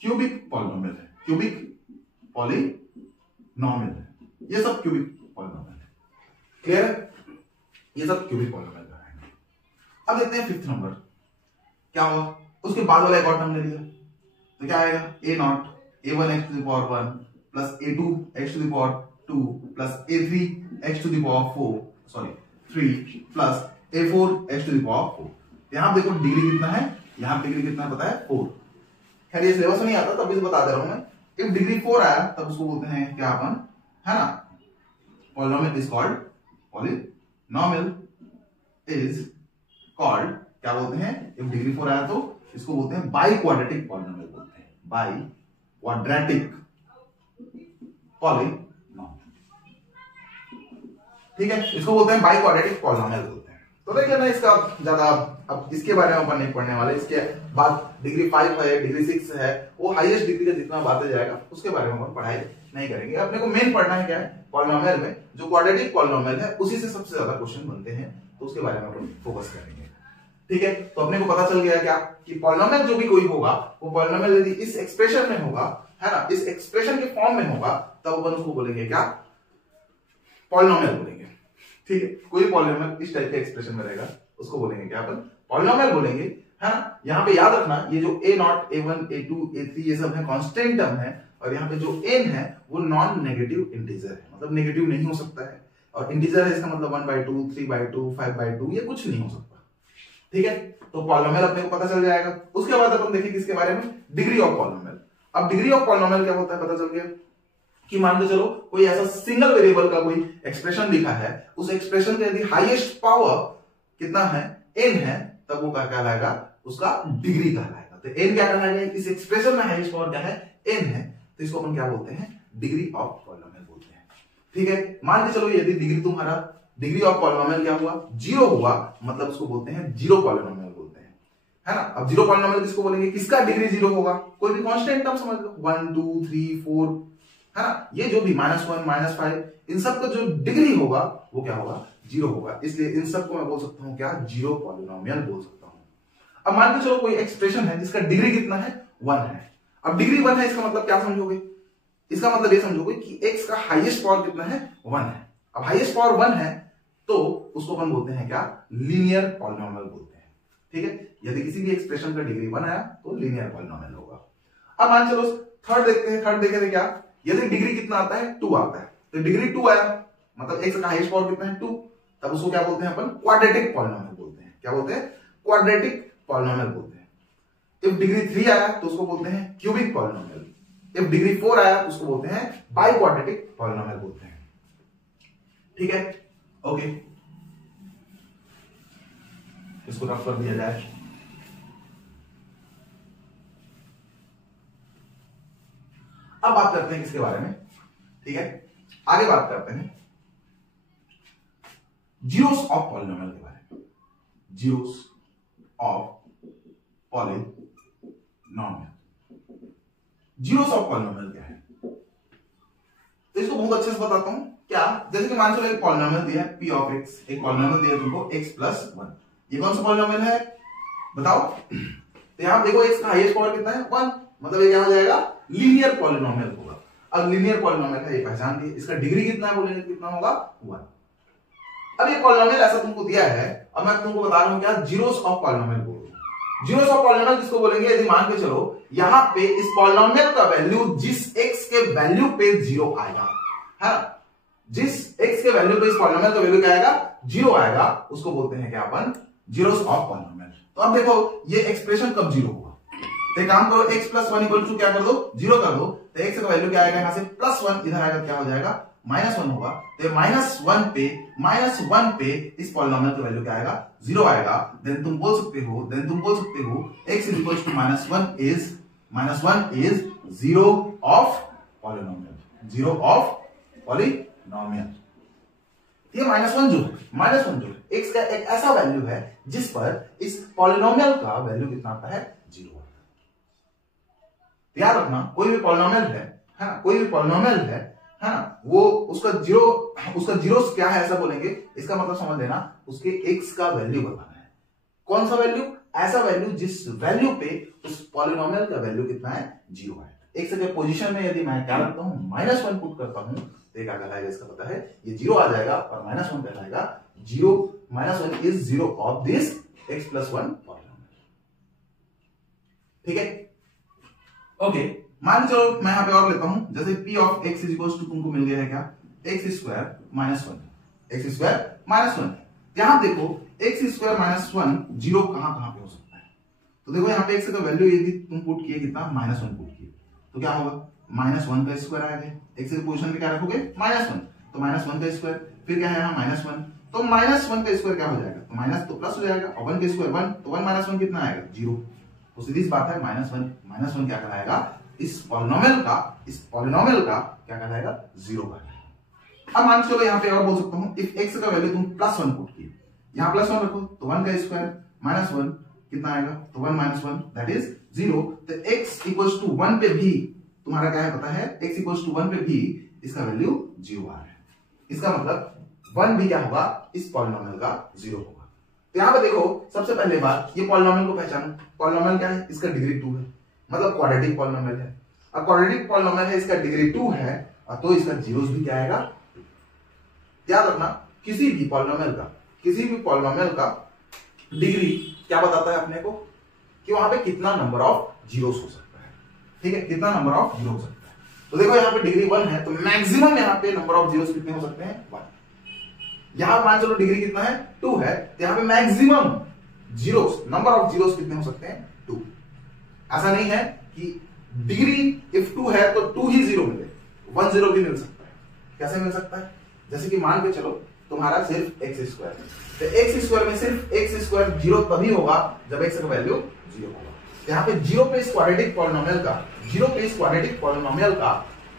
क्यूबिक पॉलिनोमियल है, क्यूबिक पॉलिनोमियल है, ये सब क्यूबिक पॉलिनोमियल है। क्लियर है, ये सब क्यूबिक पॉलिनोमियल है। अब देखते हैं 5th नंबर क्या हुआ, उसके बाद वाला एक और टर्म ले लिया तो क्या आएगा, a0 a1 x⁴1 + a2 x⁴2 + a3 x⁴4 3 + a4 x⁴4। यहां देखो डिग्री कितना है, यहां डिग्री कितना है पता है 4। खैर ये सिलेबस में नहीं आता, तब भी बता दे रहा हूं मैं, इफ डिग्री 4 आया तब उसको बोलते हैं क्या अपन, है ना, polynomial is called, polynomial is called क्या बोलते हैं, इफ डिग्री 4 आया तो इसको बोलते हैं बाई क्वाड्रेटिक पॉलिनोमियल बोलते हैं, बाई क्वाड्रेटिक पॉलिनोमियल। ठीक है, इसको बोलते हैं बाई क्वाड्रेटिक पॉलिनोमियल बोलते हैं। तो देख लेना इसका ज्यादा, अब इसके बारे में अपन नहीं पढ़ने वाले। इसके बाद डिग्री 5 है, डिग्री 6 है, वो हाईएस्ट डिग्री का जितना बातें जाएगा उसके बारे में अपन पढ़ाई नहीं करेंगे। अपने को मेन पढ़ना है क्या है, पॉलिनोमियल में जो क्वाड्रेटिक पॉलिनोमियल है उसी से सबसे ज्यादा क्वेश्चन बनते हैं, तो उसके बारे में अपन फोकस करेंगे। ठीक है, तो अपने को पता चल गया क्या कि पॉलिनोमियल जो भी कोई होगा वो पॉलिनोमियल यदि इस एक्सप्रेशन में होगा, है ना, इस एक्सप्रेशन के फॉर्म में होगा, तब अपन उसको बोलेंगे क्या, पॉलिनोमियल बोलेंगे। ठीक है, कोई पॉलिनोमियल इस टाइप के एक्सप्रेशन में रहेगा उसको बोलेंगे क्या, अपन पॉलिनोमियल बोलेंगे, है ना। यहाँ पे याद रखना ये जो a0, a1, a2, a3 ये सब है कांस्टेंट टर्म है, और यहाँ पे जो n है वो नॉन नेगेटिव इंटीजर है, मतलब नेगेटिव नहीं हो सकता है, और इंटीजर है इसका मतलब 1/2, 3/2, 5/2 ये कुछ नहीं हो सकता। ठीक है, तो पॉलिनोमियल अपने को पता चल जाएगा। उसके बाद अपन देखेंगे किसके बारे में, डिग्री ऑफ पॉलिनोमियल। अब डिग्री ऑफ पॉलिनोमियल क्या होता है पता चल गया कि मान के चलो कोई ऐसा सिंगल वेरिएबल का कोई एक्सप्रेशन लिखा है, उस एक्सप्रेशन का यदि हाईएस्ट पावर कितना है, n है, तब वो क्या कहलाएगा, उसका डिग्री कहलाएगा। तो n क्या कहलाएगा, इस एक्सप्रेशन में हाईएस्ट पावर क्या है, n है, तो इसको अपन क्या बोलते हैं, डिग्री ऑफ पॉलिनोमियल बोलते हैं। ठीक है, मान के चलो यदि डिग्री तुम्हारा डिग्री ऑफ पॉलिनोमियल क्या हुआ, 0 हुआ, मतलब उसको बोलते हैं जीरो पॉलिनोमियल बोलते हैं, है ना। अब जीरो पॉलिनोमियल किसको बोलेंगे, किसका डिग्री 0 होगा, कोई भी कांस्टेंट टर्म समझ लो, 1, 2, 3, 4, है ना, ये जो भी -1, -5 इन सब का जो डिग्री होगा वो क्या होगा, 0 होगा। इसलिए इन सबको मैं बोल सकता हूं क्या, जीरो पॉलिनोमियल बोल सकता हूं। अब मान के चलो कोई एक्सप्रेशन है जिसका डिग्री कितना है, 1 है। अब डिग्री 1 है, इसका मतलब क्या समझोगे, इसका मतलब ये समझोगे कि x का हाईएस्ट पावर कितना है, 1 है। अब हाईएस्ट पावर 1 है तो उसको अपन बोलते हैं क्या, लीनियर पॉलिनोमियल बोलते हैं। ठीक है, यदि किसी भी एक्सप्रेशन का डिग्री 1 आया तो लीनियर पॉलिनोमियल होगा। अब मान चलो थर्ड देखते हैं, थर्ड देखे थे क्या, यदि डिग्री कितना आता है, 2 आता है, तो डिग्री 2 आया मतलब x का हाईएस्ट पावर कितना है, 2, तब उसको क्या बोलते हैं अपन, क्वाड्रेटिक पॉलिनोमियल बोलते हैं। क्या बोलते हैं, क्वाड्रेटिक पॉलिनोमियल बोलते हैं। इफ डिग्री 3 आया तो उसको बोलते हैं क्यूबिक पॉलिनोमियल। इफ डिग्री 4 आया तो उसको बोलते हैं बाई क्वाड्रेटिक पॉलिनोमियल बोलते हैं। ठीक है, ओके, इसको रफ कर दिया जाए। अब बात करते हैं किसके बारे में, ठीक है, आगे बात करते हैं जीरोस ऑफ पॉलिनोमियल के बारे में। Zeros of polynomial, zeros of polynomial क्या है, तो इसको बहुत अच्छे से बताता हूं। क्या, जैसे कि मान चलो एक पॉलिनोमियल दिया है p ऑफ x, एक पॉलिनोमियल दिया तुमको x प्लस 1, ये कौन सा पॉलिनोमियल है बताओ। तो यहां देखो x का हाईएस्ट पावर कितना है, 1, मतलब ये क्या हो जाएगा, लीनियर पॉलिनोमियल होगा। अब लीनियर पॉलिनोमियल का ये पहचान दी, इसका डिग्री कितना है बोलेंगे, कितना होगा, 1। अब ये पॉलिनोमियल ऐसा तुमको दिया है, अब मैं तुमको बता रहा हूं क्या, जीरोस ऑफ पॉलिनोमियल बोल रहा हूं। जीरोस ऑफ पॉलिनोमियल किसको बोलेंगे, यदि मान के चलो यहां पे इस पॉलिनोमियल का वैल्यू जिस x के वैल्यू पे 0 आएगा, है ना, जिस x के वैल्यू पे इस पॉलिनोमियल का वैल्यू क्या आएगा, 0 आएगा, उसको बोलते हैं क्या अपन, जीरोस ऑफ पॉलिनोमियल। तो अब देखो ये एक्सप्रेशन कब 0 होगा, तो काम करो x प्लस 1 इक्वल टू क्या कर दो, 0 कर दो, तो x का वैल्यू क्या आएगा, यहां से +1 इधर आएगा, क्या हो जाएगा, -1 होगा। तो -1 पे इस पॉलिनोमियल का वैल्यू क्या आएगा, 0 आएगा। देन तुम बोल सकते हो x is equal to -1 is zero of polynomial, zero of polynomial. ये -1 जो है x का एक ऐसा वैल्यू है जिस पर इस पॉलिनोमियल का वैल्यू कितना आता है, 0 आता है। याद रखना कोई भी पॉलिनोमियल है ना, कोई भी पॉलिनोमियल है ना, वो उसका जीरो क्या है ऐसा बोलेंगे, इसका मतलब समझ लेना उसके x का वैल्यू बताना है। कौन सा वैल्यू, ऐसा वैल्यू जिस वैल्यू पे उस पॉलिनोमियल का वैल्यू कितना है, 0 है। x के पोजीशन में यदि मैं क्या रखता हूं, -1 पुट करता हूं, तो क्या कहलाएगा, इसका पता है ये 0 आ जाएगा, और -1 कहलाएगा 0, -1 is 0 of this x plus 1 polynomial. ठीक है, ओके, मान चलो मैं यहां पे और लेता हूं, जैसे p of x is equal to तुमको मिल गया है क्या, x स्क्वायर माइनस 1। यहां देखो x स्क्वायर माइनस 1 0 कहां पे हो सकता है, तो देखो यहां पे x का वैल्यू यदि तुम पुट किए कितना, -1 पुट किए, तो क्या होगा, -1 का स्क्वायर आएगा, x की पोजीशन पे क्या रखोगे, -1, तो -1 का स्क्वायर, फिर क्या है यहाँ -1, तो -1 का स्क्वायर क्या हो जाएगा, तो माइनस तो प्लस हो जाएगा, और 1 का स्क्वायर 1, तो 1 - 1 कितना आएगा, 0। तो सीधी सी बात है, -1 क्या कहलाएगा, इस पॉलिनोमियल का क्या कहलाएगा, 0 का। अब मान चलो यहाँ पे और बोल सकता हूँ, इफ x का वैल्यू तुम +1 पुट किए, यहां प्लस 1 रखो तो 1 का स्क्वायर माइनस 1 कितना आएगा, तो 1 माइनस 1 दैट इज 0। तो x इक्वल्स टू 1 पे भी तुम्हारा क्या है पता है, x इक्वल्स टू 1 पे भी इसका वैल्यू 0 आ रहा है। इसका मतलब 1 भी क्या होगा, इस पॉलिनोमियल का 0 होगा। तो यहां पे देखो सबसे पहले बात ये पॉलिनोमियल को पहचानो। पॉलिनोमियल क्या है, इसका डिग्री 2 है, मतलब क्वाड्रेटिक पॉलिनोमियल है। अब क्वाड्रेटिक पॉलिनोमियल है, इसका डिग्री 2 है, और तो इसका जीरोस भी क्या आएगा। याद रखना किसी भी पॉलिनोमियल का डिग्री क्या बताता है अपने को, कि वहां पे कितना नंबर ऑफ जीरोस हो सकता है। ठीक है, कितना नंबर ऑफ जीरो हो सकता है। तो देखो यहाँ पे डिग्री 1 है, तो मैक्सिमम यहाँ पे नंबर ऑफ जीरोस कितने हो सकते हैं, 1। यहां मान चलो डिग्री कितना है, 2 है, तो यहाँ पे maximum zeros, number of zeros कितने हो सकते हैं, 2। ऐसा नहीं है कि डिग्री इफ 2 है तो 2 ही 0 मिले, 1 0 भी मिल सकता है। कैसे मिल सकता है, जैसे कि मान के चलो तुम्हारा सिर्फ एक्स स्क्वायर है, तो एक्स स्क्वायर में सिर्फ एक्स स्क्वायर 0 तभी होगा जब एक्स का वैल्यू 0 होगा। यहाँ पे 0 पे इस क्वाड्रेटिक पॉलिनोमियल का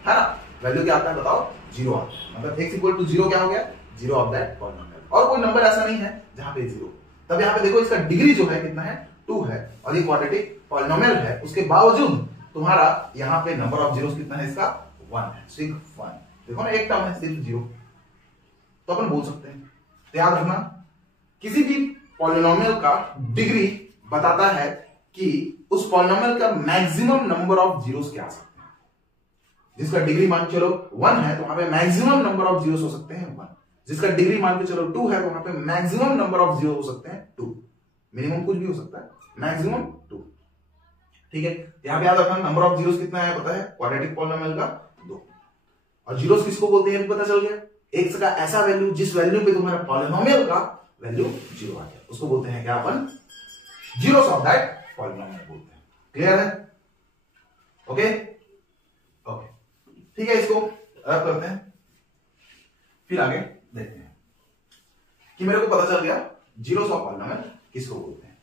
है ना वैल्यू क्या आता है बताओ, 0 आता है। मतलब x इक्वल टू 0 क्या हो गया, 0 ऑफ दैट पॉलिनोमियल। और कोई नंबर ऐसा नहीं है जहां पे 0। तब यहाँ पे देखो इसका डिग्री जो है कितना है, 2 है, और ये क्वाड्रेटिक पॉलिनोमियल है, उसके बावजूद तुम्हारा यहाँ पे नंबर ऑफ जीरोस कितना है, इसका 1 है, सिर्फ 1। देखो ना एक टर्म है सिर्फ 0, तो अपन बोल सकते हैं। तो याद रखना किसी भी पॉलिनोमियल का डिग्री बताता है कि उस पॉलिनोमियल का मैक्सिमम नंबर ऑफ जीरोस क्या आ सकते हैं। जिसका डिग्री मान के चलो 1 है तो वहां पे मैक्सिमम नंबर ऑफ जीरोस हो सकते हैं 1। जिसका डिग्री मान के चलो 2 है तो वहां पे मैक्सिमम नंबर ऑफ जीरो हो सकते हैं 2। मिनिमम कुछ भी हो सकता है, मैक्सिमम 2। ठीक है, यहां पे याद रखना नंबर ऑफ जीरोस कितना है पता है, क्वाड्रेटिक पॉलिनोमियल का 2। और जीरोस किसको बोलते हैं पता चल गया, एक्स का ऐसा वैल्यू जिस वैल्यू पे तुम्हारा पॉलिनोमियल का वैल्यू 0 आ गया, उसको बोलते हैं क्या अपन, जीरोस ऑफ दैट पॉलिनोमियल बोलते हैं। क्लियर है, ओके ओके ठीक है, इसको रख करते हैं, फिर आगे देखते हैं कि मेरे को पता चल गया जीरोस ऑफ पॉलिनोमियल किसको बोलते हैं।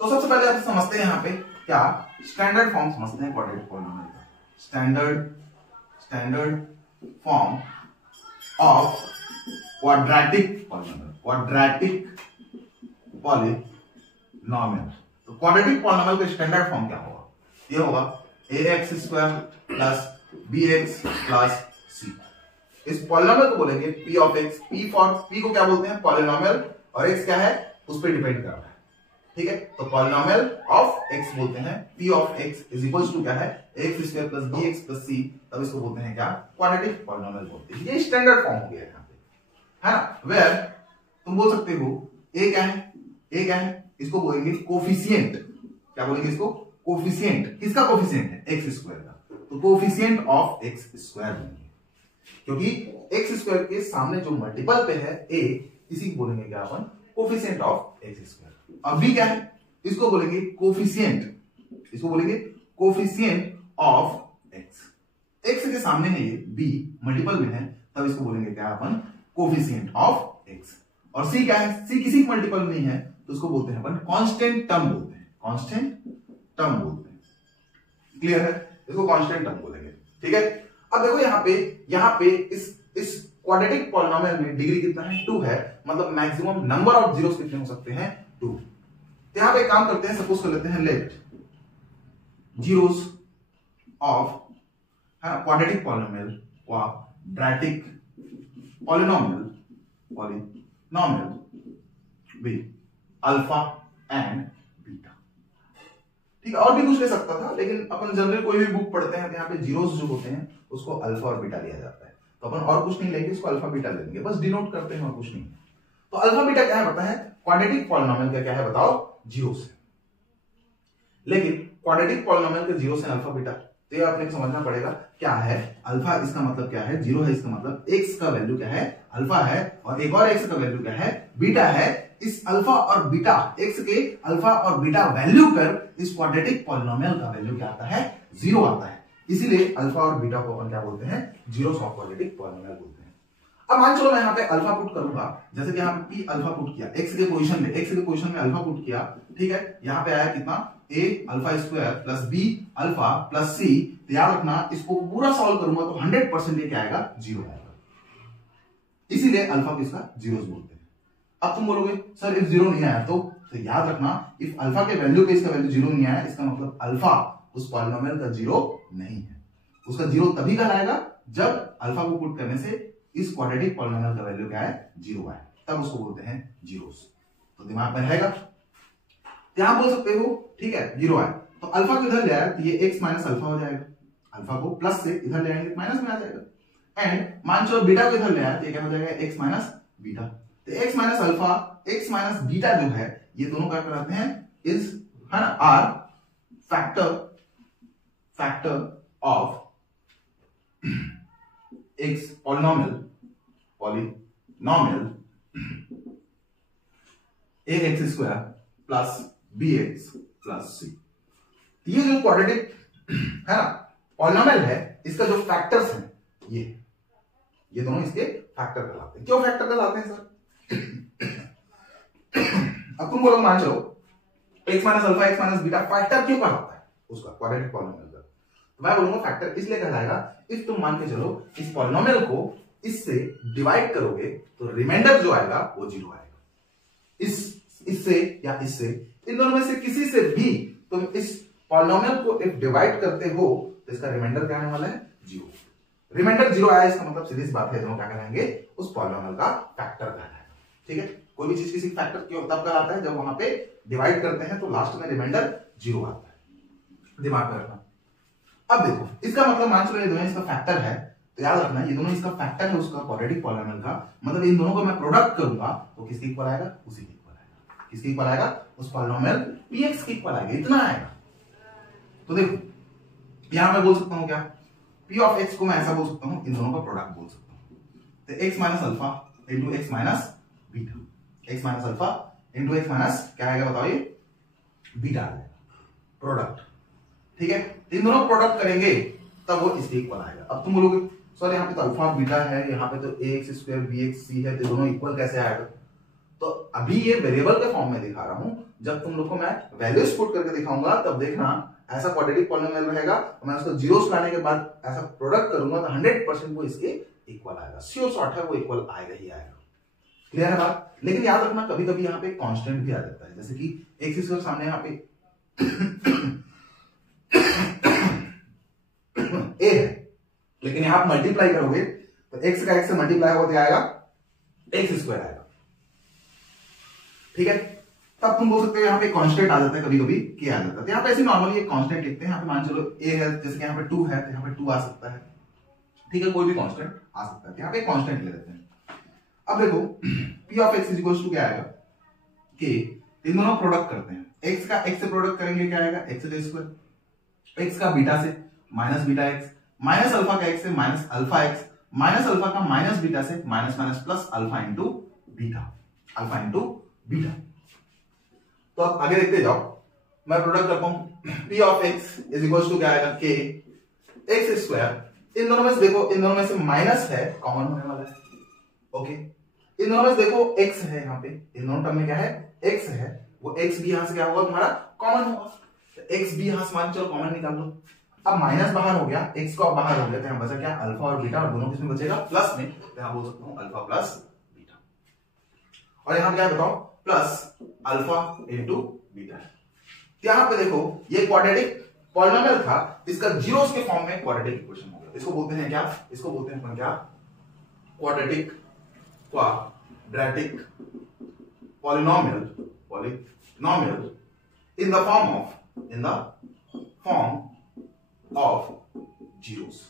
तो सबसे पहले आप समझते हैं यहाँ पे क्या स्टैंडर्ड फॉर्म समझते हैं क्वाड्रेटिक पॉलिनोमियल का। Standard form of quadratic polynomial. तो क्वाड्रेटिक पॉलिनोमियल का स्टैंडर्ड फॉर्म क्या होगा, ये होगा ax square plus bx plus c। इस पॉलिनोमियल को बोलेंगे p ऑफ x। p को क्या बोलते हैं, पॉलिनोमियल, और x क्या है उस पर डिपेंड कर रहा है। ठीक है, तो पॉलिनोमियल ऑफ x बोलते हैं, p of x is equals to क्या है, ax square plus bx plus c, तब इसको बोलते हैं क्या, क्वाड्रेटिक पॉलिनोमियल बोलते हैं। ये स्टैंडर्ड फॉर्म हो गया यहाँ पे, है ना। वेयर तुम बोल सकते हो a क्या है, इसको बोलेंगे कोफिशिएंट। क्या बोलेंगे इसको, कोफिशिएंट। किसका कोफिशिएंट है, एक्स स्क्वायर का, तो कोफिशिएंट ऑफ एक्स स्क्वायर बोलेंगे, क्योंकि एक्स स्क्वायर के सामने जो मल्टीपल पे है a, इसी को बोलेंगे क्या अपन, कोफिशिएंट ऑफ एक्स स्क्वायर। अब b क्या है, इसको बोलेंगे कोफिशिएंट ऑफ x। x के सामने है ये, b मल्टीपल में है, तब इसको बोलेंगे क्या अपन, कोफिशिएंट ऑफ x। और c क्या है, c किसी मल्टीपल में है, तो उसको बोलते हैं अपन कांस्टेंट टर्म बोलते हैं, क्लियर है, इसको कांस्टेंट टर्म बोलेंगे। ठीक है, अब देखो यहाँ पे इस क्वाड्रेटिक पॉलिनोमियल में डिग्री कितना है, 2 है, मतलब मैक्सिमम नंबर ऑफ जीरोस कितने हो सकते हैं, 2। तो यहां पे एक काम करते हैं, सपोज कर लेते हैं let zeros of quadratic polynomial with alpha and beta. ठीक है, और भी कुछ ले सकता था, लेकिन अपन जनरल कोई भी बुक पढ़ते हैं तो यहाँ पे जीरोस जो होते हैं उसको अल्फा और बीटा लिया जाता है, तो अपन और कुछ नहीं लेंगे, इसको अल्फा बीटा लेंगे, बस डिनोट करते हैं और कुछ नहीं। तो अल्फा बीटा क्या है पता है, क्वाड्रेटिक पॉलिनोमियल का क्या है बताओ, जीरोस है। लेकिन क्वाड्रेटिक पॉलिनोमियल का जीरोस है अल्फा बीटा, तो ये आपने समझना पड़ेगा क्या है अल्फा, इसका मतलब क्या है, जीरो है, इसका मतलब एक्स का वैल्यू क्या है, अल्फा है, और एक और एक्स का वैल्यू क्या है, बीटा है। इस अल्फा और बीटा, एक्स के अल्फा और बीटा वैल्यू कर इस क्वाड्रेटिक पॉलिनोमियल का वैल्यू क्या आता है, 0 आता है। इसीलिए अल्फा और बीटा को अपन क्या बोलते हैं, जीरोस ऑफ क्वाड्रेटिक पॉलिनोमियल बोलते हैं। अब मान चलो मैं यहाँ पे अल्फा पुट करूंगा, जैसे कि यहाँ पे p अल्फा पुट किया, x के पोजीशन में अल्फा पुट किया। ठीक है, यहाँ पे आया कितना, a alpha square plus b alpha plus c। तो याद रखना इसको पूरा सॉल्व करूंगा तो 100% ये क्या आएगा, 0 आएगा। इसीलिए अल्फा को इसका जीरोस बोलते हैं। अब तुम बोलोगे सर इफ जीरो नहीं आया तो याद रखना इफ अल्फा के वैल्यू पे इसका वैल्यू जीरो नहीं आया, इसका मतलब अल्फा उस पॉलिनोमियल का जीरो नहीं है। उसका जीरो तभी कहलाएगा जब अल्फा को पुट करने से इस क्वाड्रेटिक पॉलिनोमियल का वैल्यू क्या है, जीरो आए, तब उसको बोलते हैं जीरोस। तो दिमाग में रहेगा, यहां बोल सकते हो ठीक है जीरो आए तो अल्फा को इधर ले आया तो ये x माइनस अल्फा हो जाएगा, अल्फा को प्लस से इधर ले आएंगे माइनस में आ जाएगा। एंड मान चलो बीटा को इधर ले आया तो ये क्या हो जाएगा x माइनस बीटा। तो x minus alpha x minus beta जो है ये दोनों क्या कराते हैं इज है ना are factor of x polynomial ax square plus bx plus c। ये जो क्वाड्रेटिक है ना पॉलिनोमियल है इसका जो फैक्टर्स हैं ये दोनों इसके फैक्टर कहलाते हैं। क्यों फैक्टर कहलाते हैं सर? अब तुम बोलो मान चलो x minus alpha x minus beta factor क्यों कहलाता है उसका क्वाड्रेटिक पॉलिनोमियल का? तो मैं बोलूंगा फैक्टर इसलिए कहलाएगा इफ तुम मान के चलो इस पॉलिनोमियल को इससे डिवाइड करोगे तो रिमाइंडर जो आएगा वो जीरो आएगा। इससे या इससे इन दोनों में से किसी से भी तुम इस पॉलिनोमियल को इफ डिवाइड करते हो तो इसका रिमाइंडर क्या आने वाला है, जीरो। रिमाइंडर जीरो आया इसका मतलब सीधी सी बात है दोनों क्या कहेंगे उस पॉलिनोमियल का फैक्टर कहलाएगा। ठीक है, कोई भी चीज किसी फैक्टर क्यों तब कहलाता है जब वहां पे डिवाइड करते हैं तो लास्ट में रिमाइंडर जीरो आता है, दिमाग में रखना। अब देखो इसका मतलब मान चलो ये दोनों इसका फैक्टर है तो याद रखना ये दोनों इसका फैक्टर है उसका क्वाड्रेटिक पॉलिनोमियल का, मतलब इन दोनों को मैं प्रोडक्ट करूंगा तो किसके इक्वल आएगा, उसी के इक्वल आएगा। किसके इक्वल आएगा, उस पॉलिनोमियल px के इक्वल आएगा, इतना आएगा। तो देखो यहां मैं बोल सकता हूं क्या, p ऑफ x को मैं ऐसा बोल सकता हूं इन दोनों का प्रोडक्ट बोल सकता हूं। तो x minus alpha into x minus beta, x minus alpha into x minus क्या आएगा बताओ, ये बीटा आएगा प्रोडक्ट। ठीक है, इन दोनों प्रोडक्ट करेंगे तब वो इसके इक्वल आएगा। अब तुम बोलोगे सर यहाँ पे तो अल्फा बीटा है, यहाँ पे तो ax स्क्वायर bx c है, तो दोनों इक्वल कैसे आएगा? तो अभी ये वेरिएबल के फॉर्म में दिखा रहा हूं, जब तुम लोग को मैं वैल्यूज पुट करके दिखाऊंगा तब देखना ऐसा क्वाड्रेटिक पॉलिनोमियल रहेगा तो मैं उसको जीरोस लाने के बाद ऐसा प्रोडक्ट करूंगा तो 100% वो इसके इक्वल आएगा। श्योर शॉर्ट है वो इक्वल आएगा ही आएगा। क्लियर है बात? लेकिन याद रखना कभी कभी यहाँ पे कांस्टेंट भी आ जाता है, जैसे कि x स्क्वायर सामने यहाँ पे a है लेकिन यहां आप मल्टीप्लाई करोगे तो x का x से मल्टीप्लाई होते आएगा x स्क्वायर आएगा। ठीक है, तब तुम बोल सकते हो यहाँ पे कांस्टेंट आ जाता है, कभी कभी k आ जाता है। तो यहाँ पे ऐसे नॉर्मली एक कांस्टेंट लिखते हैं, यहाँ पे मान चलो a है, जैसे कि यहाँ पे 2 है तो यहाँ पे 2 आ सकता है। ठीक है, कोई भी कांस्टेंट आ सकता है, यहाँ पे कांस्टेंट ले लेते हैं। अब देखो p of x equals to क्या आएगा, k इन दोनों प्रोडक्ट करते हैं, x का x से प्रोडक्ट करेंगे क्या आएगा, x स्क्वायर, x का बीटा से minus beta x, minus alpha का x से minus alpha x, minus alpha का माइनस बीटा से minus minus plus alpha into beta, alpha into beta. तो अब आगे देखते जाओ, मैं प्रोडक्ट करता हूं p of x is equal to क्या आएगा, k x स्क्वायर। इन दोनों में से देखो इन दोनों में से माइनस है, कॉमन होने वाला है। ओके, इन दोनों में से देखो x है, यहाँ पे इन दोनों टर्म में क्या है, x है, वो x भी यहां से क्या होगा तुम्हारा कॉमन होगा, तो x भी यहां से मान चलो कॉमन निकाल लो। अब माइनस बाहर हो गया, x को अब बाहर हो गया तो यहां बचा क्या, अल्फा और बीटा, और दोनों किसमें बचेगा, प्लस में, तो यहां बोल सकता हूं अल्फा प्लस बीटा। और यहां क्या बताओ, प्लस अल्फा इंटू बीटा। यहां पे देखो ये क्वाड्रेटिक पॉलिनोमियल था, इसका जीरोस के फॉर्म में क्वाड्रेटिक इक्वेशन हो गया। इसको बोलते हैं क्या, इसको बोलते हैं अपन क्या, quadratic polynomial in the form of zeros.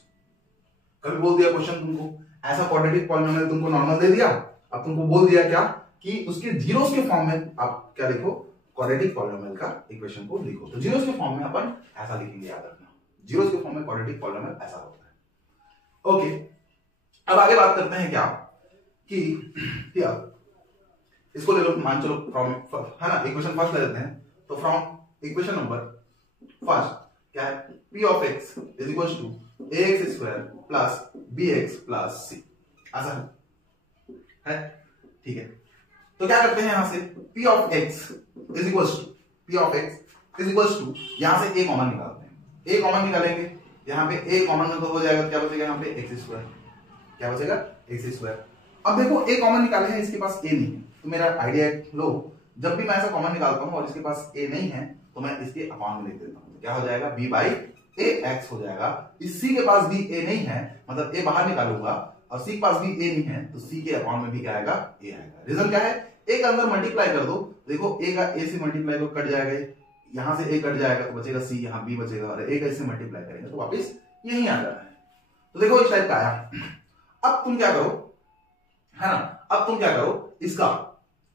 कभी बोल दिया क्वेश्चन तुमको ऐसा क्वाड्रेटिक पॉलिनोमियल तुमको नॉर्मल दे दिया, अब तुमको बोल दिया क्या कि उसके जीरोस के फॉर्म में आप क्या लिखो, क्वाड्रेटिक पॉलिनोमियल का इक्वेशन को लिखो। तो जीरोस के फॉर्म में अपन ऐसा लिखेंगे, याद रखना जीरोस के फॉर्म में क्वाड्रेटिक पॉलिनोमियल ऐसा होता है। ओके, अब आगे बात करते हैं क्या कि इसको ले लो, मान चलो फ्रॉम है ना, इक्वेशन फर्स्ट ले लेते हैं। तो फ्रॉम इक्वेशन नंबर फर्स्ट क्या है, p of x is equal to ax square plus bx plus c, आसान है। ठीक है, तो क्या करते हैं यहां से, p of x is equal to यहां से a कॉमन निकालते हैं, a कॉमन निकालेंगे, यहां पे a कॉमन हो जाएगा तो क्या बचेगा यहां पे x स्क्वायर, क्या बचेगा x स्क्वायर। अब देखो a कॉमन निकाले हैं, इसके पास a नहीं है तो मेरा आइडिया लो, जब भी मैं ऐसा कॉमन निकालता हूं और इसके पास ए नहीं है तो मैं इसके अपॉन में लिख देता हूं, तो क्या हो जाएगा b बाई ए एक्स हो जाएगा। इस c के पास भी ए नहीं है, मतलब ए बाहर निकालूंगा, और c के पास भी ए नहीं है तो c के अपॉन में भी क्या आएगा, ए आएगा। रिजल्ट क्या है, ए का अंदर मल्टीप्लाई कर दो, देखो ए का ए से मल्टीप्लाई को कट जाएगा, यहां से ए कट जाएगा तो बचेगा c, यहां b बचेगा, और ए का इससे मल्टीप्लाई करेंगे तो वापस यही आ जाता है। तो देखो इस टाइप का आया। अब तुम क्या करो, है ना, अब तुम क्या करो,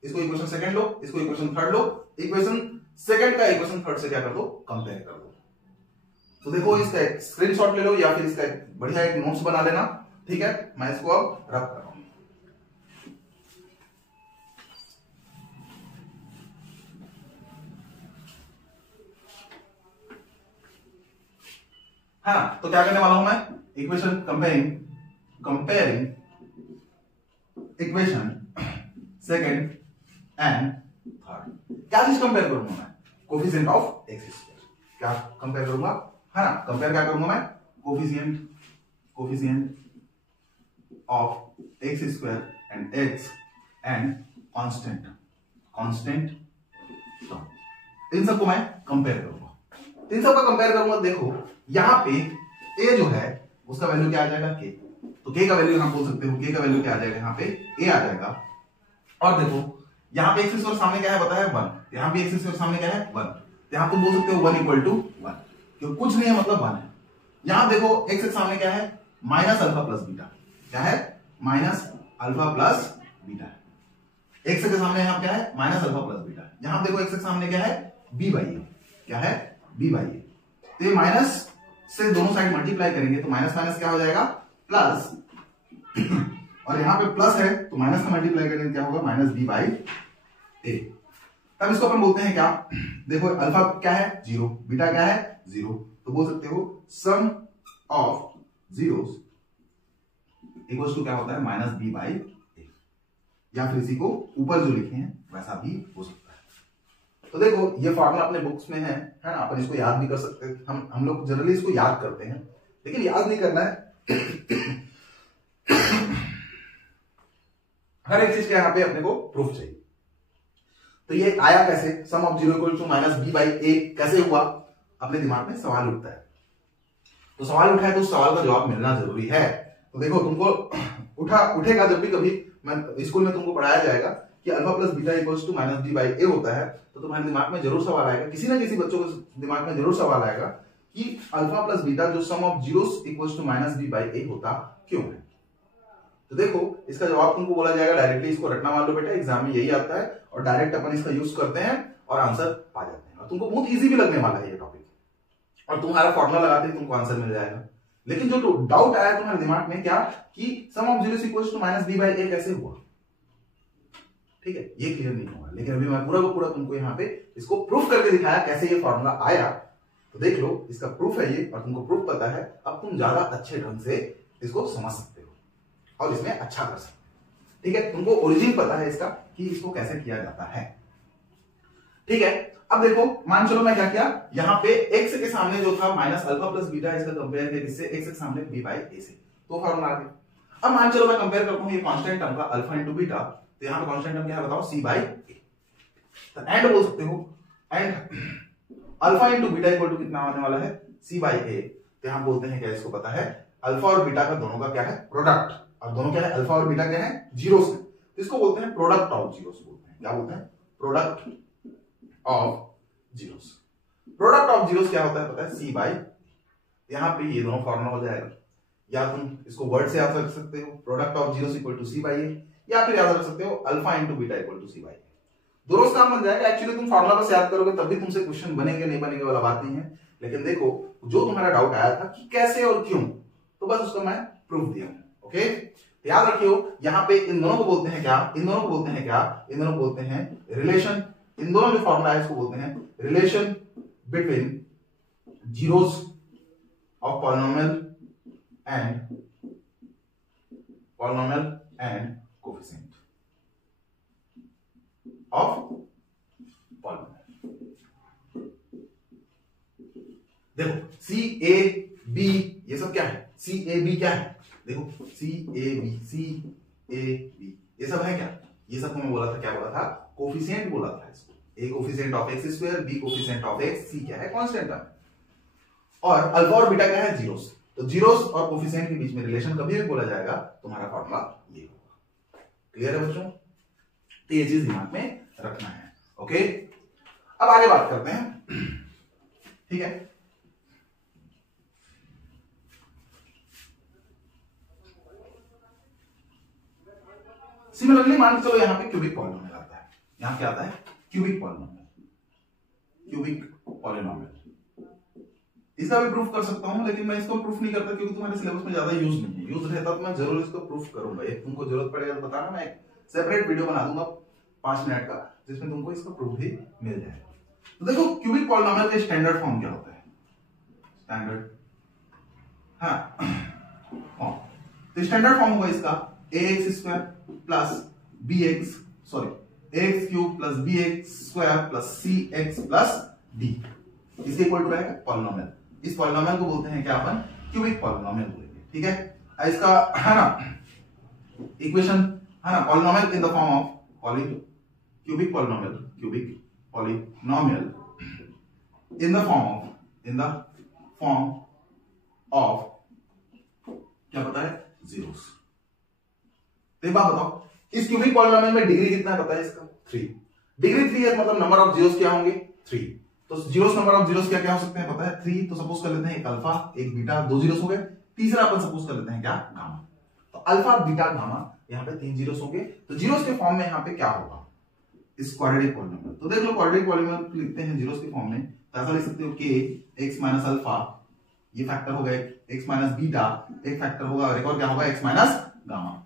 इसको इक्वेशन सेकंड लो, इसको इक्वेशन थर्ड लो, इक्वेशन सेकंड का इक्वेशन थर्ड से क्या कर दो, कंपेयर कर दो। तो देखो इसका एक स्क्रीनशॉट ले लो या फिर इसका एक बढ़िया एक नोट्स बना लेना, ठीक है। मैं इसको अब रब कर रहा हूं। है ना, तो क्या करने वाला हूं मैं, equation comparing equation second and third. क्या चीज कंपेयर करूंगा मैं, कोफिशिएंट ऑफ एक्स स्क्वायर। क्या कंपेयर करूंगा, है ना, कंपेयर क्या करूंगा मैं, coefficient of X square and x and constant in सबको मैं कंपेयर करूंगा। इन सबका कंपेयर करूंगा, देखो यहां पे ए जो है उसका वैल्यू क्या आ जाएगा, के, तो के का वैल्यू यहां बोल सकते हो, के का वैल्यू क्या आ जाएगा, यहां पे ए आ जाएगा। और देखो यहां पे एक्स स्क्वायर सामने क्या है बताया 1, यहां पे एक्स स्क्वायर सामने क्या है 1, तो यहां तुम बोल सकते हो 1 इक्वल टू 1, क्योंकि कुछ नहीं है मतलब 1 है। यहां देखो एक्स के सामने क्या है, माइनस अल्फा प्लस बीटा, क्या है, minus alpha plus beta. X के सामने यहां क्या है, माइनस अल्फा प्लस बीटा। यहां देखो एक्स के सामने क्या है, बी बाई ए, क्या है, बी बाई ए। तो ये माइनस से दोनों साइड मल्टीप्लाई करेंगे तो माइनस माइनस क्या हो जाएगा, प्लस, और यहां पे प्लस है तो माइनस का मल्टीप्लाई करेंगे क्या होगा, माइनस बी बाई ए। तब इसको अपन बोलते हैं क्या, देखो अल्फा क्या है 0, बीटा क्या है 0, तो बोल सकते हो सम ऑफ जीरोस इक्वल्स टू क्या होता है, माइनस बी बाई ए, या फिर इसी को ऊपर जो लिखे हैं वैसा भी हो सकता है। तो देखो ये फॉर्मूला अपने बुक्स में है ना, अपन इसको याद भी कर सकते हैं, हम लोग जनरली इसको याद करते हैं, लेकिन याद नहीं करना है। हर एक चीज के यहाँ पे अपने को प्रूफ चाहिए। तो ये आया कैसे, sum of 0 equal to minus B by A कैसे हुआ, अपने दिमाग में सवाल उठता है। तो सवाल उठा है तो उस सवाल का जवाब मिलना जरूरी है। तो देखो तुमको उठेगा जब भी कभी मैं स्कूल में तुमको पढ़ाया जाएगा कि alpha plus beta equals to minus B by A होता है, तो तुम्हारे दिमाग में जरूर सवाल आएगा, किसी ना किसी बच्चों के दिमाग में जरूर सवाल आएगा कि अल्फा प्लस बीटा जो sum of zeros equals to minus B by A होता क्यों है। तो देखो इसका जवाब तुमको बोला जाएगा डायरेक्टली, इसको रटना मान लो बेटा, एग्जाम में यही आता है और डायरेक्ट अपन इसका यूज करते हैं और आंसर पा जाते हैं, और तुमको बहुत इजी भी लगने वाला है ये टॉपिक, और तुम्हारा फॉर्मूला लगाते ही तुमको आंसर मिल जाएगा। लेकिन जो डाउट आया तुम्हारे दिमाग में क्या, कि sum of zeros equals to minus B by A कैसे हुआ, ठीक है, ये क्लियर नहीं हुआ, लेकिन अभी मैं पूरा का पूरा तुमको यहाँ पे इसको प्रूफ करके दिखाया कैसे ये फॉर्मूला आया। तो देख लो इसका प्रूफ है ये, और तुमको प्रूफ पता है, अब तुम ज्यादा अच्छे ढंग से इसको समझ सकते हो और इसमें अच्छा कर सकते हो, ठीक है। तुमको ओरिजिन पता है इसका कि इसको कैसे किया जाता है, ठीक है। अब देखो मान चलो मैं क्या किया, यहाँ पे x के सामने जो था माइनस अल्फा प्लस बीटा, इसका कंपेयर किया किससे, x के सामने b बाई a से, तो फॉर्मूला आ गया। अब मान चलो मैं कंपेयर करता हूँ ये कांस्टेंट टर्म का अल्फा इंटू बीटा, तो यहाँ पे कांस्टेंट टर्म क्या है बताओ, c बाई a, तो एंड बोल सकते हो, and alpha into beta equal to कितना आने वाला है, c बाई a, तो यहाँ बोलते हैं क्या, इसको पता है अल्फा और बीटा का दोनों का क्या है, प्रोडक्ट, और दोनों क्या है, अल्फा और बीटा क्या है, जीरोस है, तो इसको बोलते हैं प्रोडक्ट ऑफ जीरोस, बोलते हैं क्या बोलते हैं, product of zeros. Product of zeros क्या होता है पता है, c बाई, यहां पे ये दोनों फॉर्मूला हो जाएगा, या तुम इसको वर्ड से याद रख सकते हो, product of zeros equal to c by A, या फिर याद रख सकते हो alpha into beta equal to c by A, दोनों काम बन जाएगा। एक्चुअली तुम फॉर्मूला बस याद करोगे तब भी तुमसे क्वेश्चन बनेंगे नहीं बनेंगे वाला बात नहीं है, लेकिन देखो जो तुम्हारा डाउट आया था कि कैसे और क्यों, तो बस उसका मैं प्रूफ दिया, ओके। याद रखियो यहाँ पे इन दोनों को बोलते हैं क्या, इन दोनों को बोलते हैं क्या, इन दोनों को बोलते हैं रिलेशन, इन दोनों जो फॉर्मूला है इसको बोलते हैं relation between zeros of polynomial and coefficient of polynomial. देखो सी ए बी ये सब क्या है, सी ए बी क्या है, देखो सी ए बी ये सब है क्या, ये सब मैं बोला था, क्या बोला था, कोफिशिएंट बोला था इसको। A coefficient of X square, B coefficient of X, C क्या है, कांस्टेंट है, और अल्फा और बीटा क्या है, जीरोस। तो जीरोस और कोफिशिएंट के बीच में रिलेशन कभी भी बोला जाएगा तुम्हारा फॉर्मूला ये होगा। क्लियर है बच्चों? तो ये चीज दिमाग में रखना है। ओके, अब आगे बात करते हैं। ठीक है, सिमिलरली मान के चलो यहाँ पे क्यूबिक पॉलिनोमियल आता है। यहाँ क्या आता है, क्यूबिक पॉलिनोमियल, क्यूबिक पॉलिनोमियल। इसका भी प्रूफ कर सकता हूं, लेकिन मैं इसको प्रूफ नहीं करता क्योंकि तुम्हारे सिलेबस में ज्यादा यूज नहीं है। यूज रहता तो मैं जरूर इसको प्रूफ करूंगा। एक तुमको जरूरत पड़ेगा तो बताना, मैं एक सेपरेट वीडियो बना दूंगा 5 मिनट का, जिसमें तुमको इसका प्रूफ भी मिल जाएगा। तो देखो क्यूबिक पॉलिनोमियल का स्टैंडर्ड फॉर्म क्या होता है, स्टैंडर्ड, हाँ फॉर्म। तो स्टैंडर्ड फॉर्म होगा इसका ax square plus bx, sorry ax cube plus bx square plus cx plus d, इसके इक्वल टू रहेगा पॉलिनोमियल। इस पॉलिनोमियल को बोलते हैं क्या, अपन क्यूबिक पॉलिनोमियल बोलेंगे। ठीक है, इसका है ना इक्वेशन, है ना, polynomial in the form of cubic polynomial, cubic polynomial in the form of क्या पता है, जीरोस। तो एक बात बताओ, इस क्यूबिक पॉलिनोमियल में डिग्री कितना है पता है इसका, 3। डिग्री 3 है, मतलब नंबर ऑफ जीरोस क्या होंगे, 3। तो जीरोस, नंबर ऑफ जीरोस क्या क्या हो सकते हैं पता है, 3। तो सपोज कर लेते हैं एक अल्फा, एक बीटा, 2 जीरोस हो गए। तीसरा अपन सपोज कर लेते हैं क्या, गामा। तो अल्फा, बीटा, गामा, यहाँ पे 3 जीरोस होंगे। तो जीरोस के फॉर्म में यहाँ पे क्या होगा, इस क्वाड्रेटिक पॉलिनोमियल। तो देख लो क्वाड्रेटिक पॉलिनोमियल लिखते हैं जीरोस के फॉर्म में, तो ऐसा लिख सकते हो k x माइनस अल्फा, ये फैक्टर हो गए, x माइनस बीटा, एक फैक्टर होगा, और एक और क्या होगा, x माइनस गामा।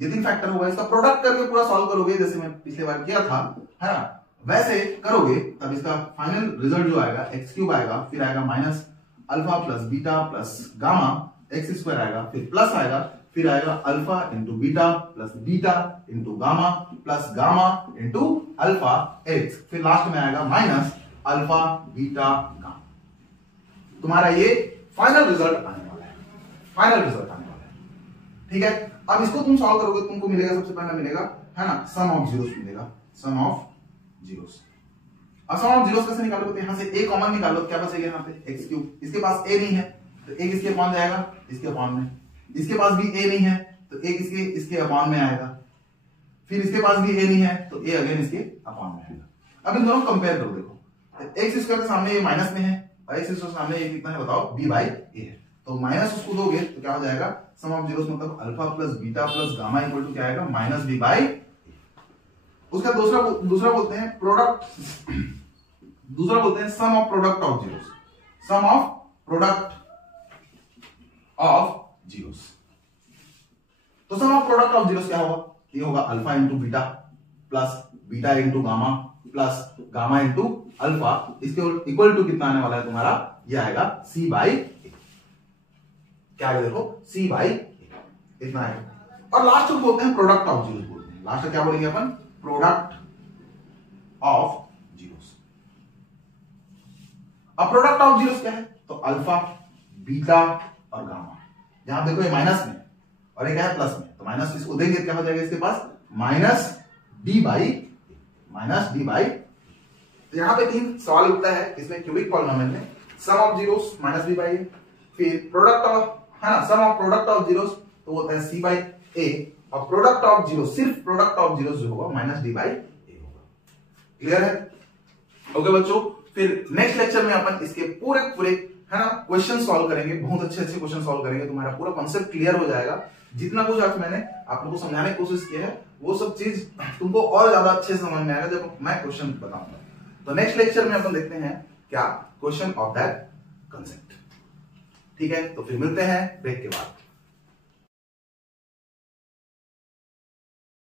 ये 3 फैक्टर होगा। इसका प्रोडक्ट करके पूरा सॉल्व करोगे, जैसे मैं पिछले बार किया था, है ना, वैसे करोगे, तब इसका फाइनल रिजल्ट जो आएगा एक्स क्यूब आएगा, फिर आएगा minus alpha plus beta plus gamma, x square आएगा, फिर प्लस आएगा, फिर आएगा alpha into beta plus beta into gamma plus gamma into alpha x, फिर लास्ट में आएगा माइनस अल्फा बीटा गामा। तुम्हारा ये फाइनल रिजल्ट आने वाला है, फाइनल रिजल्ट आने वाला है। ठीक है, अब इसको तुम सॉल्व करोगे, तुमको मिलेगा, सबसे पहले मिलेगा, है ना, सम ऑफ जीरोस मिलेगा, सम ऑफ जीरोस। अब सम ऑफ जीरोस कैसे निकालोगे, यहां से a कॉमन निकालो, क्या बचेगा यहाँ पे, x क्यूब। इसके पास a नहीं है तो एक इसके अपॉन जाएगा, इसके अपॉन में। इसके पास भी a नहीं है तो एक इसके अपॉन में आएगा, फिर इसके पास भी a नहीं है तो a अगेन इसके अपॉन में आएगा। अब इन दोनों कंपेयर करो, देखो एक्स स्क्वायर के सामने ये माइनस में है और एक्स स्क्वायर के सामने ये कितना है बताओ, b बाई a है। तो माइनस उसको दोगे तो क्या हो जाएगा, सम ऑफ जीरोस मतलब alpha plus beta plus gamma equal to क्या आएगा, माइनस b बाई। उसका दूसरा बोलते हैं प्रोडक्ट, दूसरा बोलते हैं sum of product of zeros, sum of product of zeros. तो sum of product of zeros क्या होगा, ये होगा alpha into beta plus beta into gamma plus gamma into alpha, इसके इक्वल टू कितना आने वाला है तुम्हारा, ये आएगा c बाई, क्या आएगा देखो, c बाई, इतना आएगा। और लास्ट को बोलते हैं प्रोडक्ट ऑफ जीरोस बोलते हैं। लास्ट क्या बोलेंगे अपन, प्रोडक्ट ऑफ जीरोस। अब प्रोडक्ट ऑफ जीरोस क्या है, तो अल्फा बीटा और गामा। यहां देखो ये माइनस में और ये क्या है प्लस में, तो माइनस इसको देंगे क्या हो जाएगा इसके पास, minus D by, minus D by. तो यहां पे 3 सवाल उठता है इसमें क्यूबिक पॉलिनोमियल में, sum of zeros minus B by A, फिर प्रोडक्ट ऑफ, है ना, sum of product of zeros तो होता है c बाई ए, और प्रोडक्ट ऑफ जीरो, सिर्फ प्रोडक्ट ऑफ जीरो जो होगा माइनस डी बाई ए होगा। क्लियर है? ओके बच्चों, फिर नेक्स्ट लेक्चर में अपन इसके पूरे है ना क्वेश्चन सॉल्व करेंगे, बहुत अच्छे क्वेश्चन सॉल्व करेंगे, तुम्हारा पूरा कॉन्सेप्ट क्लियर हो जाएगा। जितना कुछ आज मैंने आप लोगों को समझाने की कोशिश की है वो सब चीज तुमको और ज्यादा अच्छे से समझ में आएगा जब मैं क्वेश्चन बताऊंगा। तो नेक्स्ट लेक्चर में अपन देखते हैं क्या, क्वेश्चन ऑफ दैट कंसेप्ट। ठीक है, तो फिर मिलते हैं ब्रेक के बाद।